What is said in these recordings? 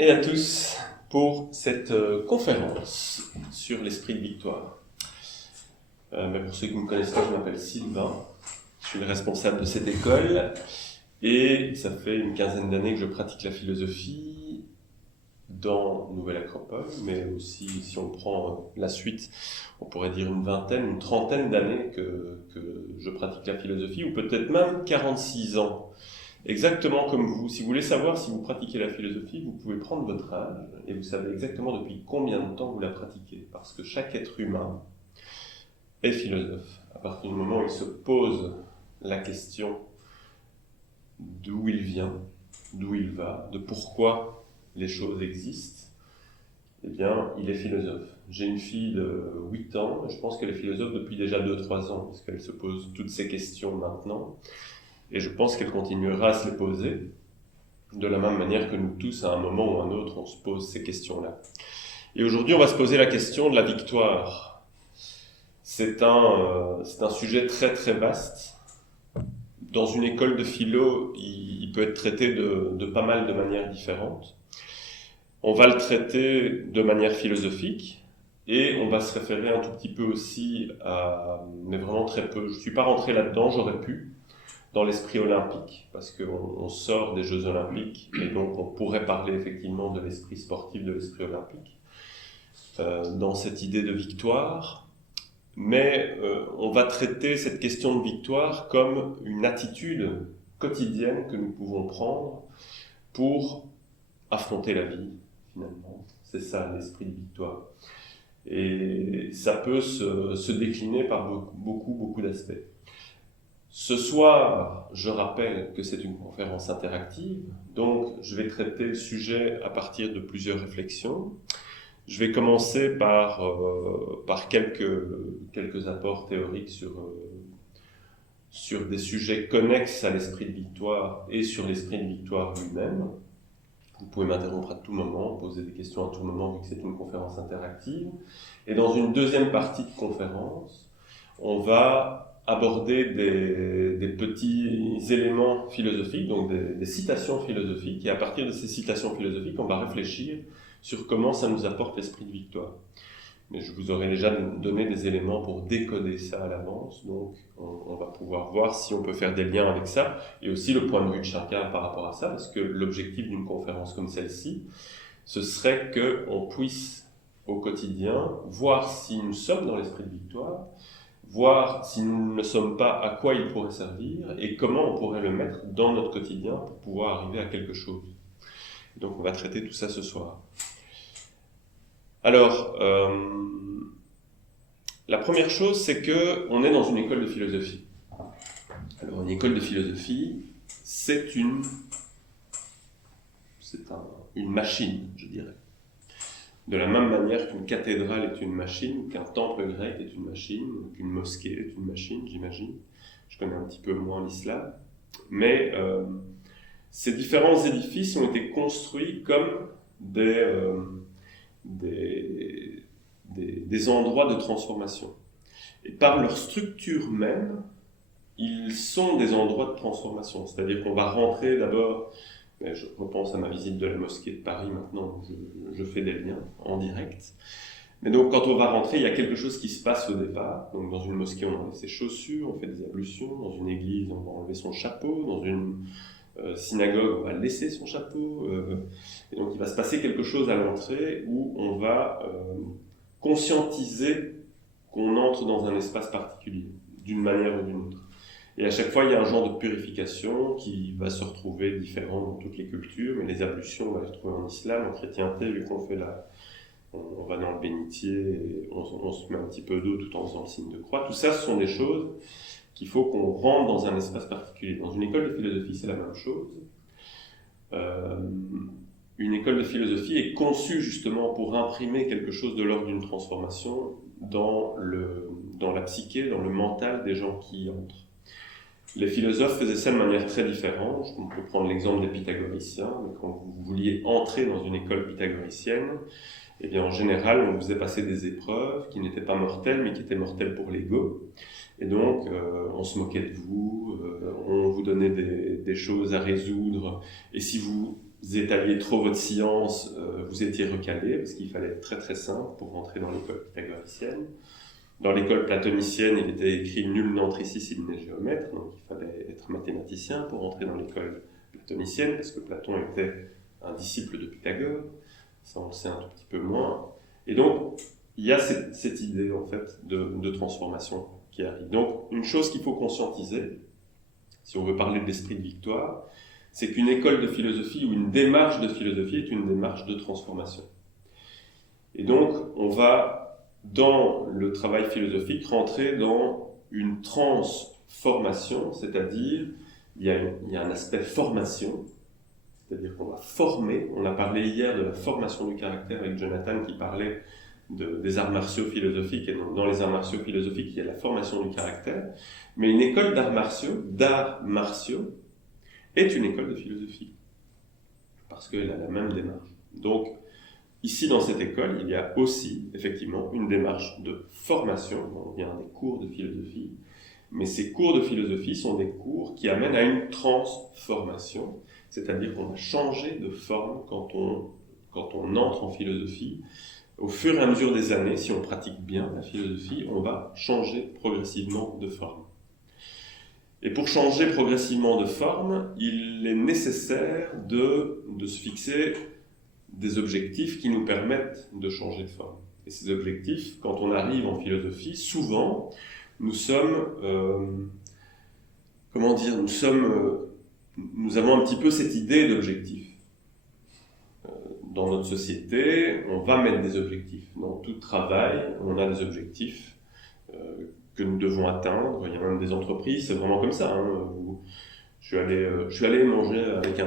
et à tous pour cette conférence sur l'esprit de victoire. Mais pour ceux qui ne me connaissent pas, je m'appelle Sylvain, je suis le responsable de cette école et ça fait une quinzaine d'années que je pratique la philosophie dans Nouvelle Acropole, mais aussi si on prend la suite, on pourrait dire une vingtaine, une trentaine d'années que je pratique la philosophie, ou peut-être même 46 ans. Exactement comme vous. Si vous voulez savoir si vous pratiquez la philosophie, vous pouvez prendre votre âge et vous savez exactement depuis combien de temps vous la pratiquez. Parce que chaque être humain est philosophe. À partir du moment où il se pose la question d'où il vient, d'où il va, de pourquoi les choses existent, eh bien, il est philosophe. J'ai une fille de 8 ans, et je pense qu'elle est philosophe depuis déjà 2-3 ans, parce qu'elle se pose toutes ces questions maintenant. Et je pense qu'elle continuera à se les poser, de la même manière que nous tous, à un moment ou à un autre, on se pose ces questions-là. Et aujourd'hui, on va se poser la question de la victoire. C'est un sujet très très vaste. Dans une école de philo, il peut être traité de pas mal de manières différentes. On va le traiter de manière philosophique, et on va se référer un tout petit peu aussi mais vraiment très peu. Je ne suis pas rentré là-dedans, j'aurais pu, dans l'esprit olympique, parce qu'on sort des Jeux Olympiques, et donc on pourrait parler effectivement de l'esprit sportif, de l'esprit olympique, dans cette idée de victoire, mais on va traiter cette question de victoire comme une attitude quotidienne que nous pouvons prendre pour affronter la vie, finalement. C'est ça l'esprit de victoire. Et ça peut se décliner par beaucoup d'aspects. Ce soir, je rappelle que c'est une conférence interactive, donc je vais traiter le sujet à partir de plusieurs réflexions. Je vais commencer par quelques apports théoriques sur des sujets connexes à l'esprit de victoire et sur l'esprit de victoire lui-même. Vous pouvez m'interrompre à tout moment, poser des questions à tout moment, vu que c'est une conférence interactive. Et dans une deuxième partie de conférence, on va aborder des petits éléments philosophiques, donc des citations philosophiques, et à partir de ces citations philosophiques, on va réfléchir sur comment ça nous apporte l'esprit de victoire. Mais je vous aurais déjà donné des éléments pour décoder ça à l'avance, donc on va pouvoir voir si on peut faire des liens avec ça, et aussi le point de vue de chacun par rapport à ça, parce que l'objectif d'une conférence comme celle-ci, ce serait qu'on puisse au quotidien voir si nous sommes dans l'esprit de victoire, voir si nous ne le sommes pas, à quoi il pourrait servir, et comment on pourrait le mettre dans notre quotidien pour pouvoir arriver à quelque chose. Donc on va traiter tout ça ce soir. Alors, la première chose, c'est qu'on est dans une école de philosophie. Alors, une école de philosophie, c'est une machine, je dirais. De la même manière qu'une cathédrale est une machine, qu'un temple grec est une machine, qu'une mosquée est une machine, j'imagine. Je connais un petit peu moins l'islam. Mais ces différents édifices ont été construits comme des endroits de transformation. Et par leur structure même, ils sont des endroits de transformation. C'est-à-dire qu'on va rentrer d'abord, je repense à ma visite de la mosquée de Paris maintenant, je fais des liens en direct. Mais donc quand on va rentrer, il y a quelque chose qui se passe au départ. Donc dans une mosquée, on enlève ses chaussures, on fait des ablutions. Dans une église, on va enlever son chapeau. Dans une synagogue, on va laisser son chapeau. Et donc il va se passer quelque chose à l'entrée où on va conscientiser qu'on entre dans un espace particulier, d'une manière ou d'une autre. Et à chaque fois, il y a un genre de purification qui va se retrouver différent dans toutes les cultures, mais les ablutions, on va les retrouver en islam, en chrétienté, vu qu'on fait on va dans le bénitier, et on se met un petit peu d'eau tout en faisant le signe de croix. Tout ça, ce sont des choses qu'il faut qu'on rentre dans un espace particulier. Dans une école de philosophie, c'est la même chose. Une école de philosophie est conçue justement pour imprimer quelque chose de l'ordre d'une transformation dans la psyché, dans le mental des gens qui y entrent. Les philosophes faisaient ça de manière très différente. On peut prendre l'exemple des pythagoriciens. Quand vous vouliez entrer dans une école pythagoricienne, eh bien, en général, on vous faisait passer des épreuves qui n'étaient pas mortelles, mais qui étaient mortelles pour l'ego. Et donc, on se moquait de vous, on vous donnait des choses à résoudre. Et si vous étaliez trop votre science, vous étiez recalé, parce qu'il fallait être très très simple pour rentrer dans l'école pythagoricienne. Dans l'école platonicienne, il était écrit « Nul n'entre ici s'il n'est géomètre », donc il fallait être mathématicien pour rentrer dans l'école platonicienne, parce que Platon était un disciple de Pythagore, ça on le sait un tout petit peu moins. Et donc, il y a cette idée en fait de transformation qui arrive. Donc, une chose qu'il faut conscientiser, si on veut parler de l'esprit de victoire, c'est qu'une école de philosophie ou une démarche de philosophie est une démarche de transformation. Et donc, on va, dans le travail philosophique, rentrer dans une transformation, c'est-à-dire, il y a un aspect formation, c'est-à-dire qu'on va former. On a parlé hier de la formation du caractère avec Jonathan qui parlait des arts martiaux philosophiques, et dans les arts martiaux philosophiques, il y a la formation du caractère, mais une école d'arts martiaux, est une école de philosophie, parce qu'elle a la même démarche. Donc, ici, dans cette école, il y a aussi, effectivement, une démarche de formation, on vient des cours de philosophie, mais ces cours de philosophie sont des cours qui amènent à une transformation, c'est-à-dire qu'on va changer de forme quand on entre en philosophie. Au fur et à mesure des années, si on pratique bien la philosophie, on va changer progressivement de forme. Et pour changer progressivement de forme, il est nécessaire de se fixer des objectifs qui nous permettent de changer de forme. Et ces objectifs, quand on arrive en philosophie, souvent, nous sommes, nous avons un petit peu cette idée d'objectif. Dans notre société, on va mettre des objectifs. Dans tout travail, on a des objectifs que nous devons atteindre. Il y a même des entreprises, c'est vraiment comme ça. Je suis allé manger avec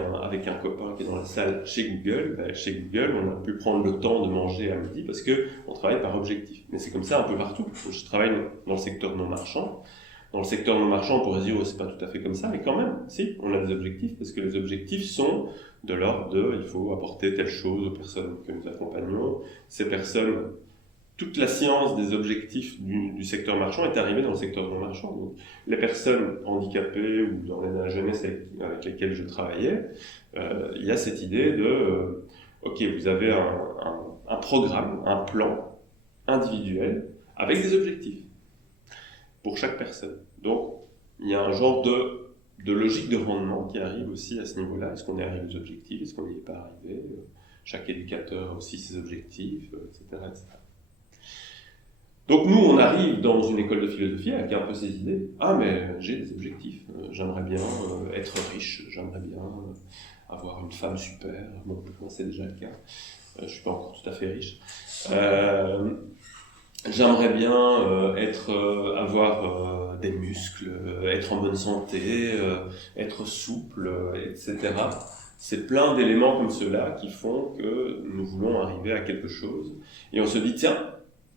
un copain qui est dans la salle chez Google. Chez Google, on a pu prendre le temps de manger à midi parce qu'on travaille par objectif. Mais c'est comme ça un peu partout. Je travaille dans le secteur non marchand. Dans le secteur non marchand, on pourrait se dire c'est pas tout à fait comme ça, mais quand même, si, on a des objectifs, parce que les objectifs sont de l'ordre de il faut apporter telle chose aux personnes que nous accompagnons. Ces personnes, toute la science des objectifs du secteur marchand est arrivée dans le secteur non marchand. Donc, les personnes handicapées ou dans la jeunesse avec lesquelles je travaillais, il y a cette idée de ok, vous avez un programme, un plan individuel avec des objectifs pour chaque personne. Donc, il y a un genre de logique de rendement qui arrive aussi à ce niveau-là. Est-ce qu'on est arrivé aux objectifs? Est-ce qu'on n'y est pas arrivé? Chaque éducateur a aussi ses objectifs, etc., etc. Donc nous, on arrive dans une école de philosophie avec un peu ces idées. Ah, mais j'ai des objectifs. J'aimerais bien être riche. J'aimerais bien avoir une femme super. Bon, pour moi, c'est déjà le cas. Je ne suis pas encore tout à fait riche. J'aimerais bien avoir des muscles, être en bonne santé, être souple, etc. C'est plein d'éléments comme ceux-là qui font que nous voulons arriver à quelque chose. Et on se dit, tiens,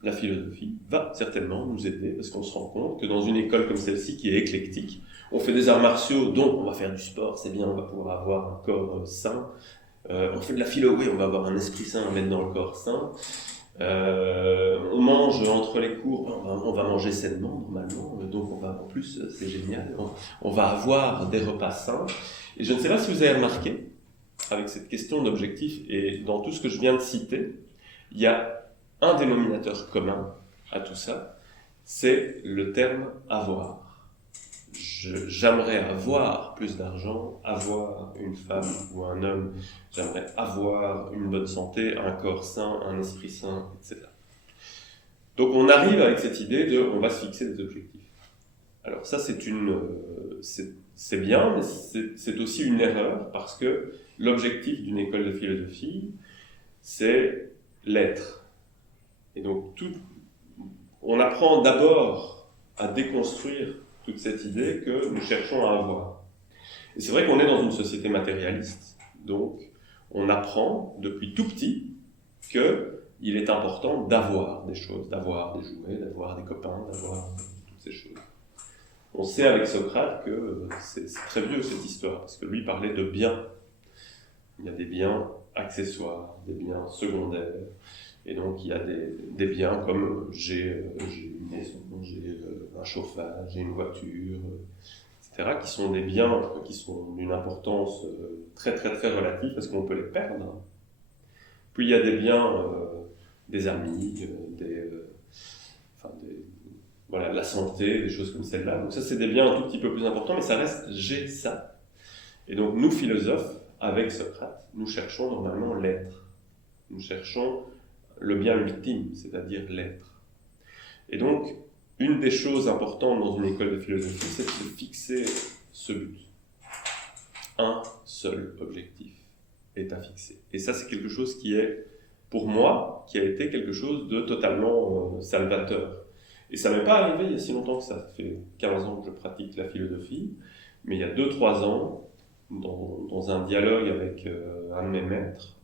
la philosophie va certainement nous aider parce qu'on se rend compte que dans une école comme celle-ci qui est éclectique, on fait des arts martiaux, donc on va faire du sport, c'est bien, on va pouvoir avoir un corps sain. On fait de la philo, oui, on va avoir un esprit sain à mettre dans le corps sain. On mange entre les cours, on va manger sainement normalement, donc on va en plus, c'est génial, on va avoir des repas sains. Et je ne sais pas si vous avez remarqué, avec cette question d'objectif et dans tout ce que je viens de citer, il y a un dénominateur commun à tout ça, c'est le terme avoir. J'aimerais avoir plus d'argent, avoir une femme ou un homme, j'aimerais avoir une bonne santé, un corps sain, un esprit sain, etc. Donc on arrive avec cette idée on va se fixer des objectifs. Alors ça c'est bien, mais c'est aussi une erreur parce que l'objectif d'une école de philosophie, c'est l'être. Et donc on apprend d'abord à déconstruire toute cette idée que nous cherchons à avoir. Et c'est vrai qu'on est dans une société matérialiste, donc on apprend depuis tout petit qu'il est important d'avoir des choses, d'avoir des jouets, d'avoir des copains, d'avoir toutes ces choses. On sait avec Socrate que c'est très vieux cette histoire, parce que lui parlait de biens. Il y a des biens accessoires, des biens secondaires, et donc il y a des biens comme j'ai une maison, j'ai un chauffage, j'ai une voiture, etc. etc., qui sont des biens qui sont d'une importance très très très relative parce qu'on peut les perdre. Puis il y a des biens, des amis, voilà, de la santé, des choses comme celle-là. Donc ça, c'est des biens un tout petit peu plus importants, mais ça reste j'ai ça. Et donc nous, philosophes, avec Socrate, nous cherchons normalement l'être. Nous cherchons le bien ultime, c'est-à-dire l'être. Et donc, une des choses importantes dans une école de philosophie, c'est de se fixer ce but. Un seul objectif est à fixer. Et ça, c'est quelque chose qui est, pour moi, qui a été quelque chose de totalement salvateur. Et ça m'est pas arrivé il y a si longtemps que ça. Ça fait 15 ans que je pratique la philosophie, mais il y a 2-3 ans, dans un dialogue avec un de mes maîtres,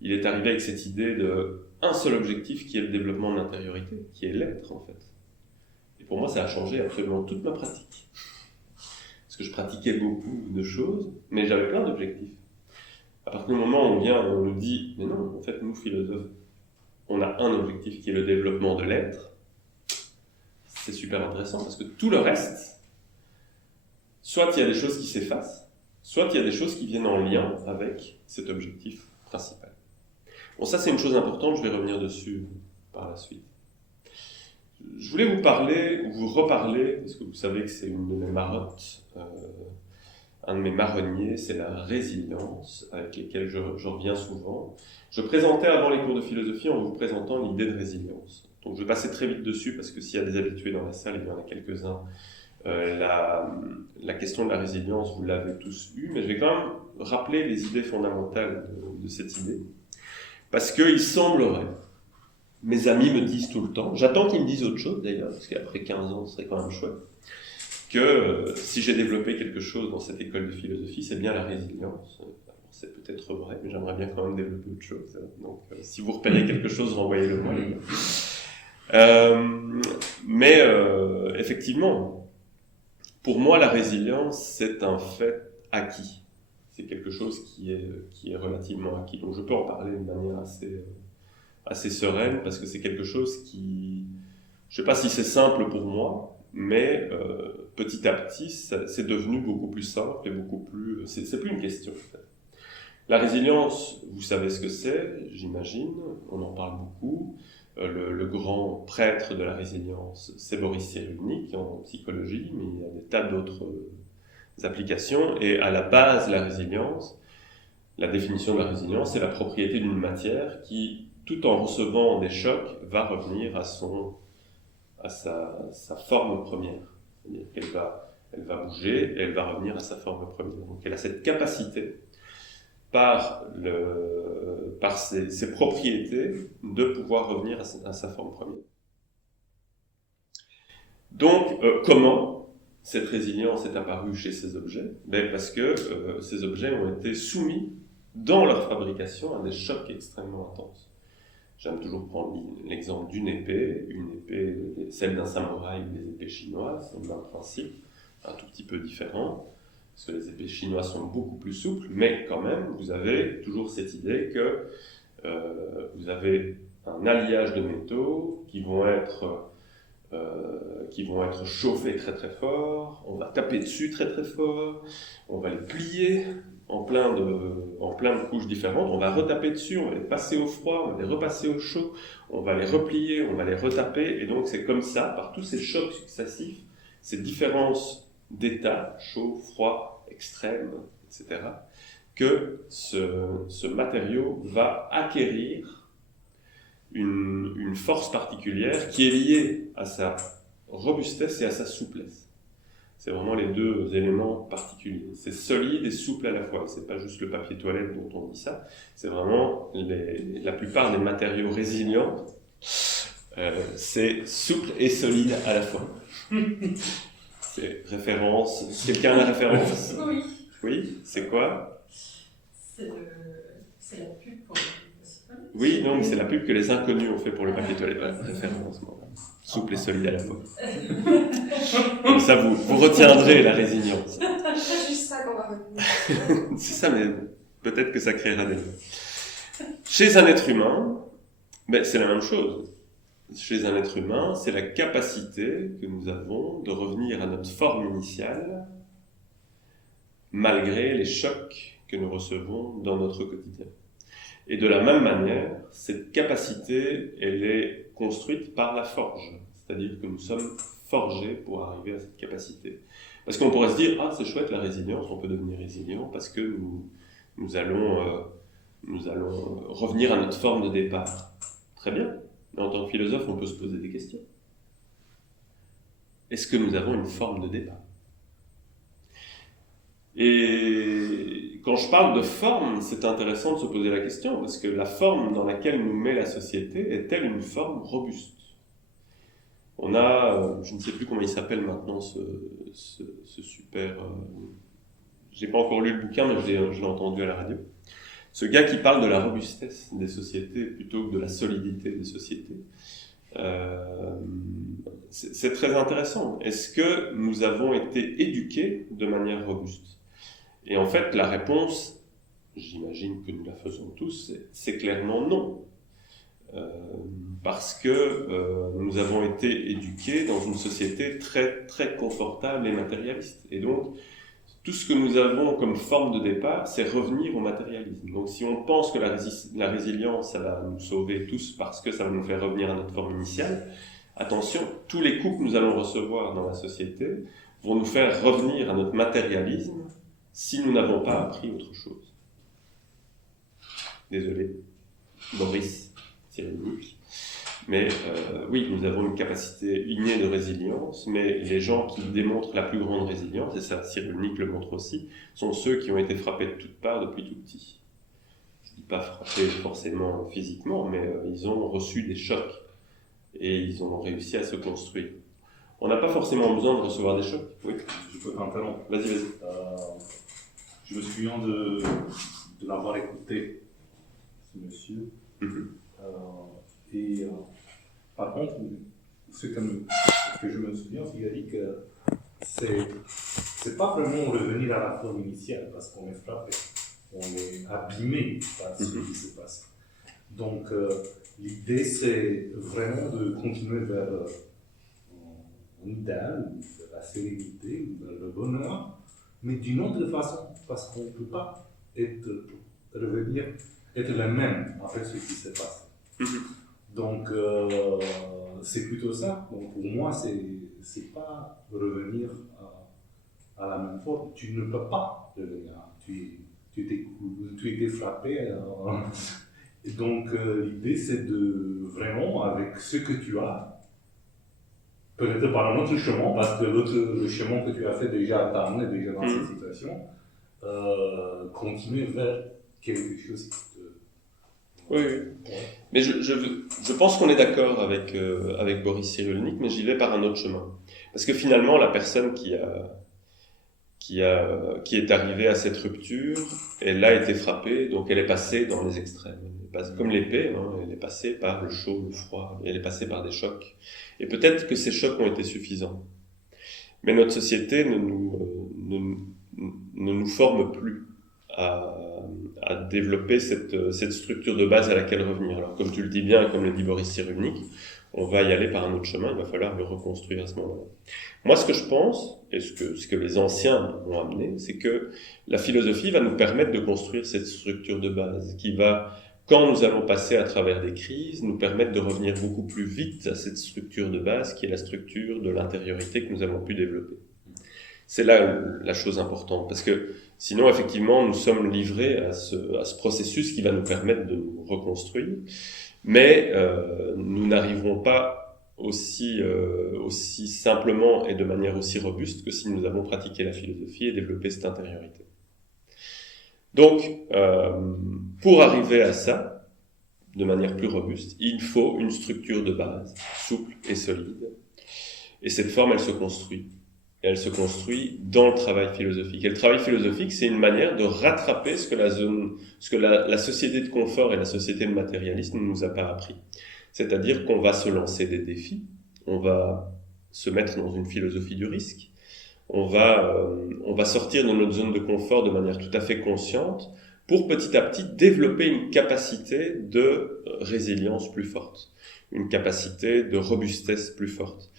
il est arrivé avec cette idée de un seul objectif qui est le développement de l'intériorité, qui est l'être en fait. Et pour moi, ça a changé absolument toute ma pratique. Parce que je pratiquais beaucoup de choses, mais j'avais plein d'objectifs. À partir du moment où on nous dit, mais non, en fait, nous philosophes, on a un objectif qui est le développement de l'être, c'est super intéressant parce que tout le reste, soit il y a des choses qui s'effacent, soit il y a des choses qui viennent en lien avec cet objectif principal. Bon, ça c'est une chose importante, je vais revenir dessus par la suite. Je voulais vous parler, ou vous reparler, parce que vous savez que c'est une de mes marottes, un de mes marronniers, c'est la résilience, avec lesquelles je reviens souvent. Je présentais avant les cours de philosophie en vous présentant l'idée de résilience. Donc je vais passer très vite dessus, parce que s'il y a des habitués dans la salle, il y en a quelques-uns. La question de la résilience, vous l'avez tous eue, mais je vais quand même rappeler les idées fondamentales de cette idée. Parce qu'il semblerait, mes amis me disent tout le temps, j'attends qu'ils me disent autre chose d'ailleurs, parce qu'après 15 ans, ce serait quand même chouette, que si j'ai développé quelque chose dans cette école de philosophie, c'est bien la résilience. Alors, c'est peut-être vrai, mais j'aimerais bien quand même développer autre chose. Donc, si vous repérez quelque chose, renvoyez-le moi. Mais effectivement, pour moi, la résilience, c'est un fait acquis. C'est quelque chose qui est relativement acquis. Donc je peux en parler de manière assez sereine, parce que c'est quelque chose qui... Je ne sais pas si c'est simple pour moi, mais petit à petit, c'est devenu beaucoup plus simple et beaucoup plus... C'est plus une question, en fait. La résilience, vous savez ce que c'est, j'imagine, on en parle beaucoup. Le grand prêtre de la résilience, c'est Boris Cyrulnik en psychologie, mais il y a des tas d'autres applications. Et à la base, la résilience, la définition de la résilience, c'est la propriété d'une matière qui, tout en recevant des chocs, va revenir à sa forme première. C'est-à-dire qu'elle va bouger et elle va revenir à sa forme première. Donc elle a cette capacité, par ses propriétés, de pouvoir revenir à sa forme première. Donc, comment cette résilience est apparue chez ces objets ? Parce que ces objets ont été soumis, dans leur fabrication, à des chocs extrêmement intenses. J'aime toujours prendre l'exemple d'une épée, celle d'un samouraï ou des épées chinoises, c'est le même principe, un tout petit peu différent. Parce que les épées chinoises sont beaucoup plus souples, mais quand même, vous avez toujours cette idée que vous avez un alliage de métaux qui vont être chauffés très très fort, on va taper dessus très très fort, on va les plier en plein de couches différentes, on va retaper dessus, on va les passer au froid, on va les repasser au chaud, on va les replier, on va les retaper, et donc c'est comme ça, par tous ces chocs successifs, ces différences d'état, chaud, froid, extrême, etc., que ce matériau va acquérir une force particulière qui est liée à sa robustesse et à sa souplesse. C'est vraiment les deux éléments particuliers. C'est solide et souple à la fois. C'est pas juste le papier toilette dont on dit ça. C'est vraiment la plupart des matériaux résilients. C'est souple et solide à la fois. C'est référence. Quelqu'un a la référence ? Oui. Oui, c'est quoi ? C'est la pub pour le papier toilette. Oui, non, mais c'est la pub que les inconnus ont fait pour le papier toilette. Voilà, référence. Voilà. Souple et solide à la fois. Comme ça, vous retiendrez la résilience. C'est juste ça qu'on va retenir. C'est ça, mais peut-être que ça créera des liens. Chez un être humain, c'est la même chose. chez un être humain, c'est la capacité que nous avons de revenir à notre forme initiale malgré les chocs que nous recevons dans notre quotidien. Et de la même manière, cette capacité, elle est construite par la forge. C'est-à-dire que nous sommes forgés pour arriver à cette capacité. Parce qu'on pourrait se dire, ah c'est chouette la résilience, on peut devenir résilient parce que nous allons revenir à notre forme de départ. Très bien, mais en tant que philosophe, on peut se poser des questions. Est-ce que nous avons une forme de départ ? Et quand je parle de forme, c'est intéressant de se poser la question, parce que la forme dans laquelle nous met la société est-elle une forme robuste ? On a, je ne sais plus comment il s'appelle maintenant, ce super... j'ai pas encore lu le bouquin, mais je l'ai entendu à la radio. Ce gars qui parle de la robustesse des sociétés plutôt que de la solidité des sociétés. C'est très intéressant. Est-ce que nous avons été éduqués de manière robuste ? Et en fait, la réponse, j'imagine que nous la faisons tous, c'est clairement non. Parce que nous avons été éduqués dans une société très, très confortable et matérialiste. Et donc, tout ce que nous avons comme forme de départ, c'est revenir au matérialisme. Donc, si on pense que la résilience, ça va nous sauver tous parce que ça va nous faire revenir à notre forme initiale, attention, tous les coups que nous allons recevoir dans la société vont nous faire revenir à notre matérialisme si nous n'avons pas appris autre chose. Désolé, Boris Cyrulnik. Mais oui, nous avons une capacité innée de résilience, mais les gens qui démontrent la plus grande résilience, et ça Cyrulnik le montre aussi, sont ceux qui ont été frappés de toutes parts depuis tout petit. Je ne dis pas frappés forcément physiquement, mais ils ont reçu des chocs et ils ont réussi à se construire. On n'a pas forcément besoin de recevoir des chocs. Oui. Je peux t'interrompre. Vas-y. Je me souviens de l'avoir écouté, ce monsieur. Par contre, ce que je me souviens, c'est qu'il a dit que c'est pas vraiment revenir à la forme initiale parce qu'on est frappé, on est abîmé par ce qui se passe. Donc l'idée c'est vraiment de continuer vers un idéal, vers la sérénité, vers le bonheur, mais d'une autre façon, parce qu'on ne peut pas revenir, être le même après ce qui se passe. Donc, c'est plutôt ça. Donc, pour moi, c'est pas revenir à la même forme. Tu ne peux pas revenir. Tu étais frappé. Et donc, l'idée, c'est de vraiment, avec ce que tu as, peut-être par un autre chemin, parce que le chemin que tu as fait déjà t'a amené déjà dans cette situation, continuer vers quelque chose qui te... Oui. Mais je pense qu'on est d'accord avec Boris Cyrulnik, mais j'y vais par un autre chemin. Parce que finalement, la personne qui est arrivée à cette rupture, elle a été frappée, donc elle est passée dans les extrêmes. Comme l'épée, elle est passée par le chaud, le froid, elle est passée par des chocs. Et peut-être que ces chocs ont été suffisants. Mais notre société ne nous forme plus à développer cette structure de base à laquelle revenir. Alors, comme tu le dis bien, et comme le dit Boris Cyrulnik, on va y aller par un autre chemin, il va falloir le reconstruire à ce moment-là. Moi, ce que je pense, et ce que les anciens ont amené, c'est que la philosophie va nous permettre de construire cette structure de base, qui va, quand nous allons passer à travers des crises, nous permettre de revenir beaucoup plus vite à cette structure de base, qui est la structure de l'intériorité que nous avons pu développer. C'est là la chose importante, parce que sinon, effectivement, nous sommes livrés à ce processus qui va nous permettre de nous reconstruire, mais nous n'arriverons pas aussi simplement et de manière aussi robuste que si nous avons pratiqué la philosophie et développé cette intériorité. Donc, pour arriver à ça, de manière plus robuste, il faut une structure de base, souple et solide, et cette forme, elle se construit. Et elle se construit dans le travail philosophique. Et le travail philosophique, c'est une manière de rattraper ce que la société de confort et la société de matérialisme ne nous a pas appris. C'est-à-dire qu'on va se lancer des défis, on va se mettre dans une philosophie du risque, on va sortir de notre zone de confort de manière tout à fait consciente pour petit à petit développer une capacité de résilience plus forte. une capacité de robustesse plus forte.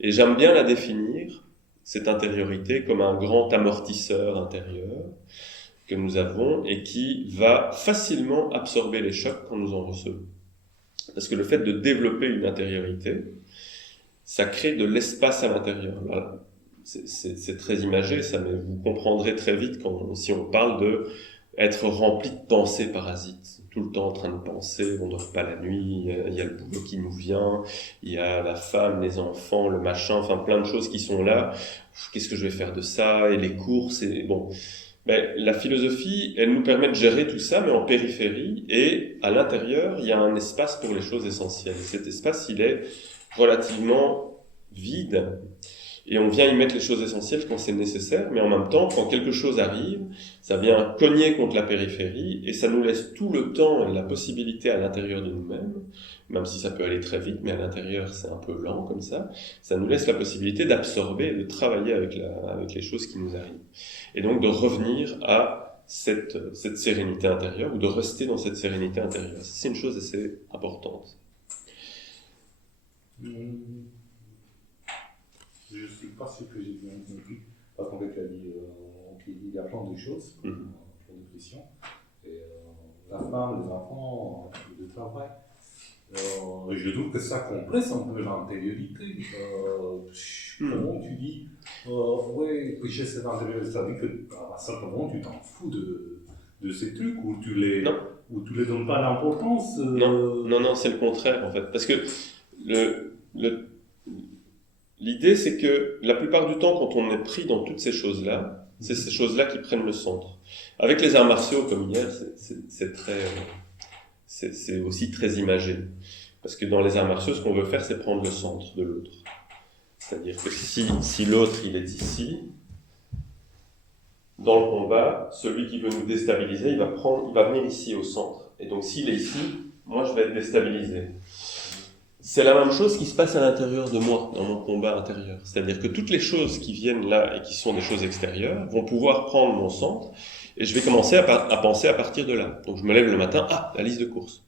Et j'aime bien la définir, cette intériorité, comme un grand amortisseur intérieur que nous avons et qui va facilement absorber les chocs quand nous en recevons. Parce que le fait de développer une intériorité, ça crée de l'espace à l'intérieur. Voilà. C'est très imagé, ça, mais vous comprendrez très vite si on parle de être rempli de pensées parasites, tout le temps en train de penser, on dort pas la nuit, il y a le boulot qui nous vient, il y a la femme, les enfants, le machin, enfin plein de choses qui sont là. Qu'est-ce que je vais faire de ça? Et les courses, et bon. Ben, la philosophie, elle nous permet de gérer tout ça, mais en périphérie, et à l'intérieur, il y a un espace pour les choses essentielles. Cet espace, il est relativement vide, et on vient y mettre les choses essentielles quand c'est nécessaire, mais en même temps, quand quelque chose arrive, ça vient cogner contre la périphérie, et ça nous laisse tout le temps et la possibilité à l'intérieur de nous-mêmes, même si ça peut aller très vite, mais à l'intérieur c'est un peu lent comme ça nous laisse la possibilité d'absorber et de travailler avec les choses qui nous arrivent. Et donc de revenir à cette sérénité intérieure, ou de rester dans cette sérénité intérieure. C'est une chose assez importante. Je ne suis pas sûr que j'ai bien compris, parce qu'en fait, il y a plein de choses, plein de questions. Et, la femme, les enfants, le travail. Je trouve que ça compresse un peu l'antériorité. Comment tu dis, ouais, j'ai cette antériorité, ça veut dire qu'à certains moments, tu t'en fous de ces trucs, ou tu les donnes pas l'importance. Non, c'est le contraire en fait. Parce que l'idée, c'est que la plupart du temps, quand on est pris dans toutes ces choses-là, c'est ces choses-là qui prennent le centre. Avec les arts martiaux, comme hier, c'est aussi très imagé. Parce que dans les arts martiaux, ce qu'on veut faire, c'est prendre le centre de l'autre. C'est-à-dire que si l'autre, il est ici, dans le combat, celui qui veut nous déstabiliser, il va venir ici au centre. Et donc, s'il est ici, moi, je vais être déstabilisé. C'est la même chose qui se passe à l'intérieur de moi, dans mon combat intérieur. C'est-à-dire que toutes les choses qui viennent là et qui sont des choses extérieures vont pouvoir prendre mon centre et je vais commencer à penser à partir de là. Donc je me lève le matin, la liste de courses.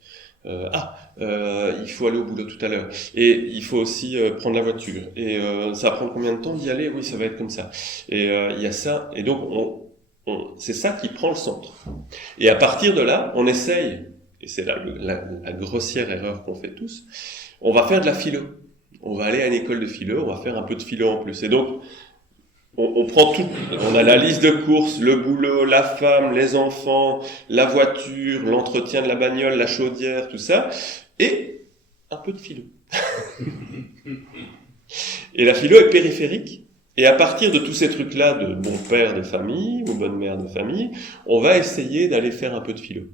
Il faut aller au boulot tout à l'heure. Et il faut aussi prendre la voiture. Et ça va prendre combien de temps d'y aller? Oui, ça va être comme ça. Et il y a ça. Et donc c'est ça qui prend le centre. Et à partir de là, on essaye, et c'est la grossière erreur qu'on fait tous, on va faire de la philo. On va aller à une école de philo, on va faire un peu de philo en plus. Et donc, on prend tout, on a la liste de courses, le boulot, la femme, les enfants, la voiture, l'entretien de la bagnole, la chaudière, tout ça, et un peu de philo. Et la philo est périphérique. Et à partir de tous ces trucs-là, de bon père de famille ou bonne mère de famille, on va essayer d'aller faire un peu de philo.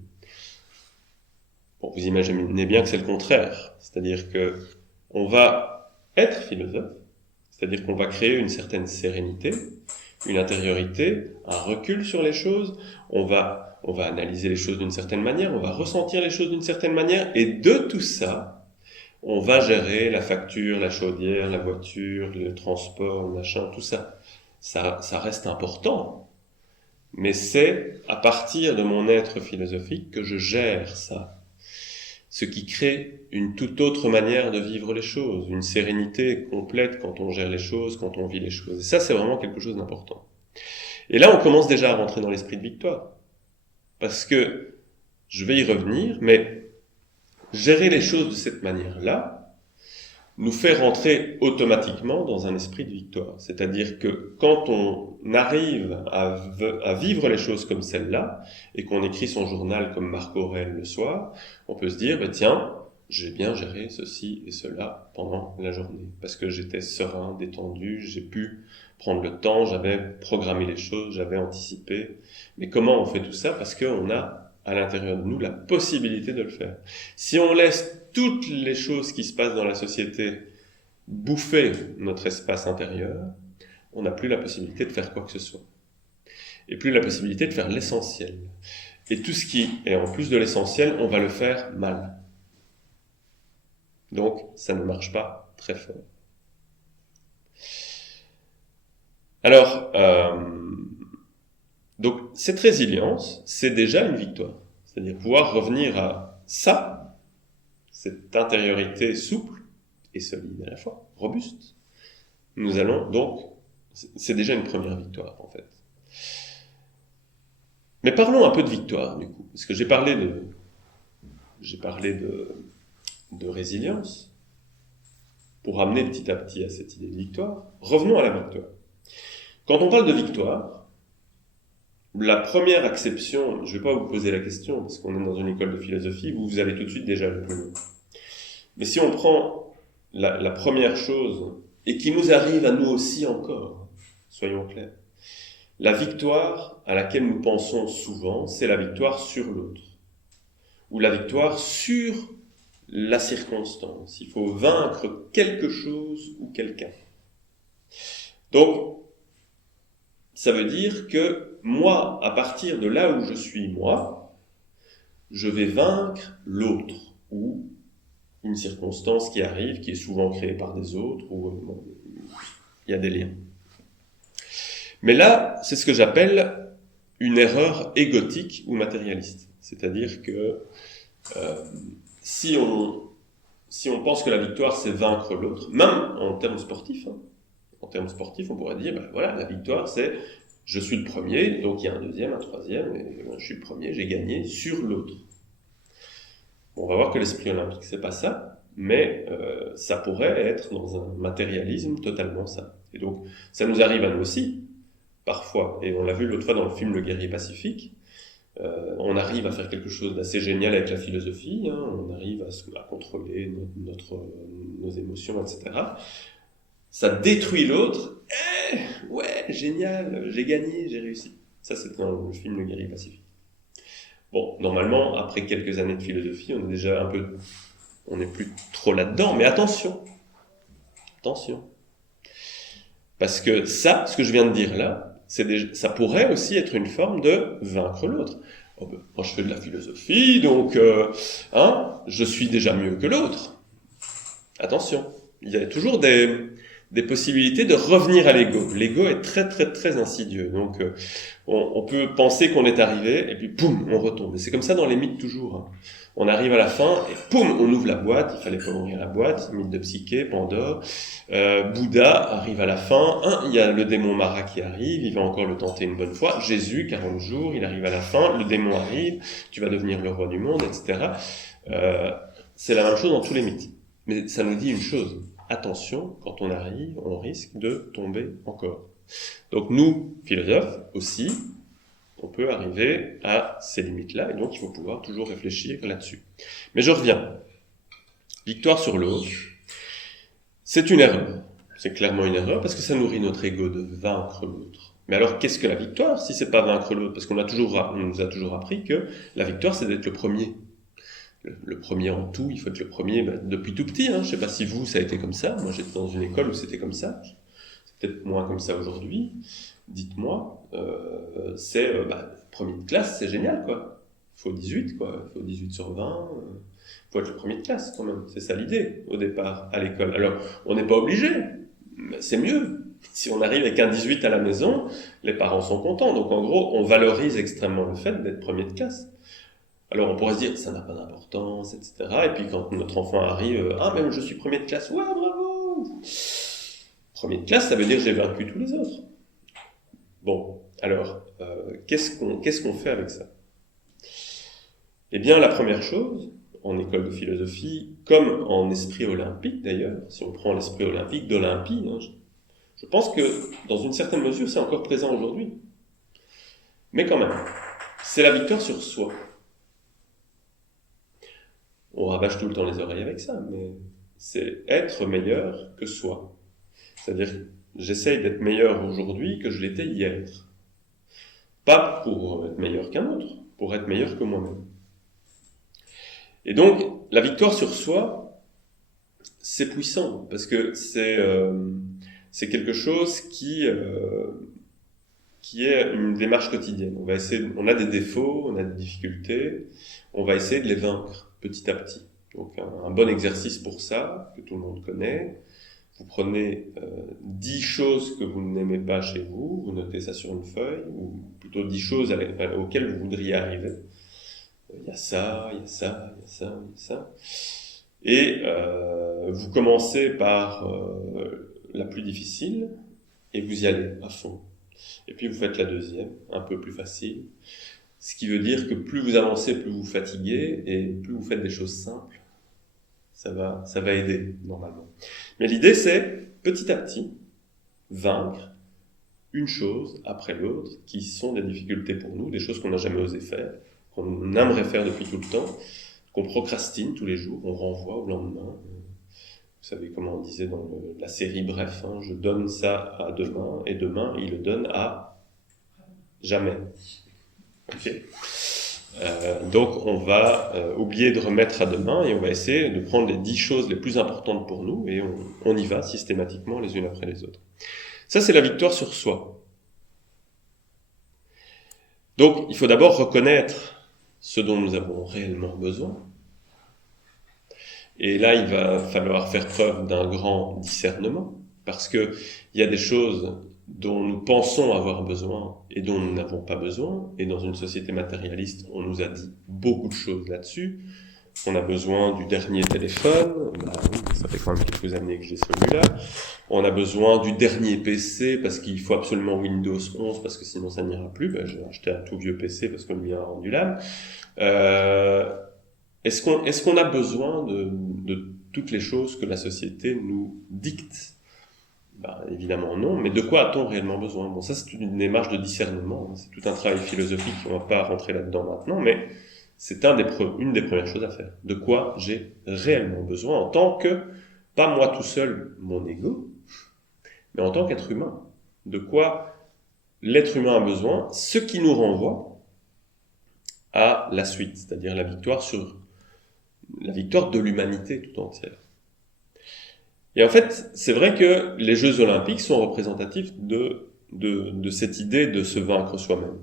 Bon, vous imaginez bien que c'est le contraire. C'est-à-dire que on va être philosophe, c'est-à-dire qu'on va créer une certaine sérénité, une intériorité, un recul sur les choses, on va analyser les choses d'une certaine manière, on va ressentir les choses d'une certaine manière, et de tout ça, on va gérer la facture, la chaudière, la voiture, le transport, le machin, tout ça. Ça reste important. Mais c'est à partir de mon être philosophique que je gère ça. Ce qui crée une toute autre manière de vivre les choses, une sérénité complète quand on gère les choses, quand on vit les choses. Et ça, c'est vraiment quelque chose d'important. Et là, on commence déjà à rentrer dans l'esprit de victoire. Parce que, je vais y revenir, mais gérer les choses de cette manière-là nous fait rentrer automatiquement dans un esprit de victoire. C'est-à-dire que quand on arrive à vivre les choses comme celle-là, et qu'on écrit son journal comme Marc Aurèle le soir, on peut se dire, tiens, j'ai bien géré ceci et cela pendant la journée. Parce que j'étais serein, détendu, j'ai pu prendre le temps, j'avais programmé les choses, j'avais anticipé. Mais comment on fait tout ça? Parce qu'on a à l'intérieur de nous la possibilité de le faire. Si on laisse toutes les choses qui se passent dans la société bouffer notre espace intérieur, on n'a plus la possibilité de faire quoi que ce soit. Et plus la possibilité de faire l'essentiel. Et tout ce qui est en plus de l'essentiel, on va le faire mal. Donc, ça ne marche pas très fort. Alors, donc cette résilience, c'est déjà une victoire. C'est-à-dire pouvoir revenir à ça, cette intériorité souple et solide à la fois, robuste, nous allons donc, c'est déjà une première victoire en fait. Mais parlons un peu de victoire du coup, parce que j'ai parlé de résilience pour amener petit à petit à cette idée de victoire. Revenons à la victoire. Quand on parle de victoire, la première acception, je ne vais pas vous poser la question parce qu'on est dans une école de philosophie, vous allez tout de suite déjà le plus loin. Mais si on prend la première chose, et qui nous arrive à nous aussi encore, soyons clairs, la victoire à laquelle nous pensons souvent, c'est la victoire sur l'autre, ou la victoire sur la circonstance. Il faut vaincre quelque chose ou quelqu'un. Donc, ça veut dire que moi, à partir de là où je suis moi, je vais vaincre l'autre, ou une circonstance qui arrive, qui est souvent créée par des autres, ou bon, il y a des liens. Mais là, c'est ce que j'appelle une erreur égotique ou matérialiste. C'est-à-dire que si on pense que la victoire, c'est vaincre l'autre, même en termes sportifs, en termes sportifs, on pourrait dire, ben voilà, la victoire, c'est je suis le premier, donc il y a un deuxième, un troisième, et je suis le premier, j'ai gagné sur l'autre. Bon, on va voir que l'esprit olympique, c'est pas ça, mais ça pourrait être dans un matérialisme totalement ça. Et donc, ça nous arrive à nous aussi, parfois, et on l'a vu l'autre fois dans le film Le Guerrier Pacifique, on arrive à faire quelque chose d'assez génial avec la philosophie, on arrive à contrôler nos émotions, etc. Ça détruit l'autre, ouais, génial, j'ai gagné, j'ai réussi. Ça, c'est dans le film Le Guerrier Pacifique. Bon, normalement, après quelques années de philosophie, on est déjà on n'est plus trop là-dedans, mais attention. Parce que ça, ce que je viens de dire là, ça pourrait aussi être une forme de vaincre l'autre. Oh ben, moi, je fais de la philosophie, donc, je suis déjà mieux que l'autre. Attention, il y a toujours des possibilités de revenir à l'ego. L'ego est très, très, très insidieux. Donc, on peut penser qu'on est arrivé, et puis, poum, on retombe. Et c'est comme ça dans les mythes toujours. On arrive à la fin, et poum, on ouvre la boîte. Il fallait pas ouvrir la boîte. Mythe de Psyché, Pandore. Bouddha arrive à la fin. Il y a le démon Mara qui arrive. Il va encore le tenter une bonne fois. Jésus, 40 jours, il arrive à la fin. Le démon arrive. Tu vas devenir le roi du monde, etc. C'est la même chose dans tous les mythes. Mais ça nous dit une chose. Attention, quand on arrive, on risque de tomber encore. Donc nous, philosophes, aussi, on peut arriver à ces limites-là, et donc il faut pouvoir toujours réfléchir là-dessus. Mais je reviens. Victoire sur l'autre, c'est une erreur. C'est clairement une erreur, parce que ça nourrit notre ego de vaincre l'autre. Mais alors, qu'est-ce que la victoire, si c'est pas vaincre l'autre? Parce qu'on nous a toujours appris que la victoire, c'est d'être le premier. Le premier en tout, il faut être le premier depuis tout petit. Je ne sais pas si vous, ça a été comme ça. Moi, j'étais dans une école où c'était comme ça. C'est peut-être moins comme ça aujourd'hui. Dites-moi, premier de classe, c'est génial, quoi. Il faut 18, quoi. Il faut 18 sur 20. Il faut être le premier de classe, quand même. C'est ça l'idée, au départ, à l'école. Alors, on n'est pas obligé, mais c'est mieux. Si on arrive avec un 18 à la maison, les parents sont contents. Donc, en gros, on valorise extrêmement le fait d'être premier de classe. Alors on pourrait se dire, ça n'a pas d'importance, etc. Et puis quand notre enfant arrive, même je suis premier de classe, ouais, bravo! Premier de classe, ça veut dire que j'ai vaincu tous les autres. Bon, alors, qu'est-ce qu'on fait avec ça? Eh bien, la première chose, en école de philosophie, comme en esprit olympique d'ailleurs, si on prend l'esprit olympique d'Olympie, je pense que dans une certaine mesure, c'est encore présent aujourd'hui. Mais quand même, c'est la victoire sur soi. On rabâche tout le temps les oreilles avec ça, mais c'est être meilleur que soi. C'est-à-dire, j'essaye d'être meilleur aujourd'hui que je l'étais hier. Pas pour être meilleur qu'un autre, pour être meilleur que moi-même. Et donc, la victoire sur soi, c'est puissant, parce que c'est quelque chose qui est une démarche quotidienne. On a des défauts, on a des difficultés, on va essayer de les vaincre petit à petit. Donc un bon exercice pour ça, que tout le monde connaît, vous prenez 10 choses que vous n'aimez pas chez vous, vous notez ça sur une feuille, ou plutôt 10 choses auxquelles vous voudriez arriver. Il y a ça, il y a ça, il y a ça, il y a ça. Et vous commencez par la plus difficile et vous y allez à fond. Et puis vous faites la deuxième, un peu plus facile. Ce qui veut dire que plus vous avancez, plus vous fatiguez et plus vous faites des choses simples. Ça va aider normalement. Mais l'idée c'est, petit à petit, vaincre une chose après l'autre qui sont des difficultés pour nous, des choses qu'on n'a jamais osé faire, qu'on aimerait faire depuis tout le temps, qu'on procrastine tous les jours, on renvoie au lendemain. Vous savez comment on disait dans la série Bref, je donne ça à demain, et demain, il le donne à jamais. Ok. Donc on va oublier de remettre à demain et on va essayer de prendre les 10 choses les plus importantes pour nous et on y va systématiquement les unes après les autres. Ça c'est la victoire sur soi. Donc il faut d'abord reconnaître ce dont nous avons réellement besoin. Et là il va falloir faire preuve d'un grand discernement parce que il y a des choses dont nous pensons avoir besoin et dont nous n'avons pas besoin. Et dans une société matérialiste, on nous a dit beaucoup de choses là-dessus. On a besoin du dernier téléphone. Bah oui, ça fait quand même quelques années que j'ai celui-là. On a besoin du dernier PC parce qu'il faut absolument Windows 11 parce que sinon ça n'ira plus. Bah, j'ai acheté un tout vieux PC parce que le mien a rendu l'âme. Est-ce qu'on a besoin de toutes les choses que la société nous dicte? Évidemment non, mais de quoi a-t-on réellement besoin? Bon, ça c'est une démarche de discernement, c'est tout un travail philosophique, on va pas rentrer là-dedans maintenant, mais c'est une des premières choses à faire. De quoi j'ai réellement besoin en tant que, pas moi tout seul, mon ego, mais en tant qu'être humain. De quoi l'être humain a besoin, ce qui nous renvoie à la suite, c'est-à-dire la victoire de l'humanité tout entière. Et en fait, c'est vrai que les Jeux Olympiques sont représentatifs de cette idée de se vaincre soi-même.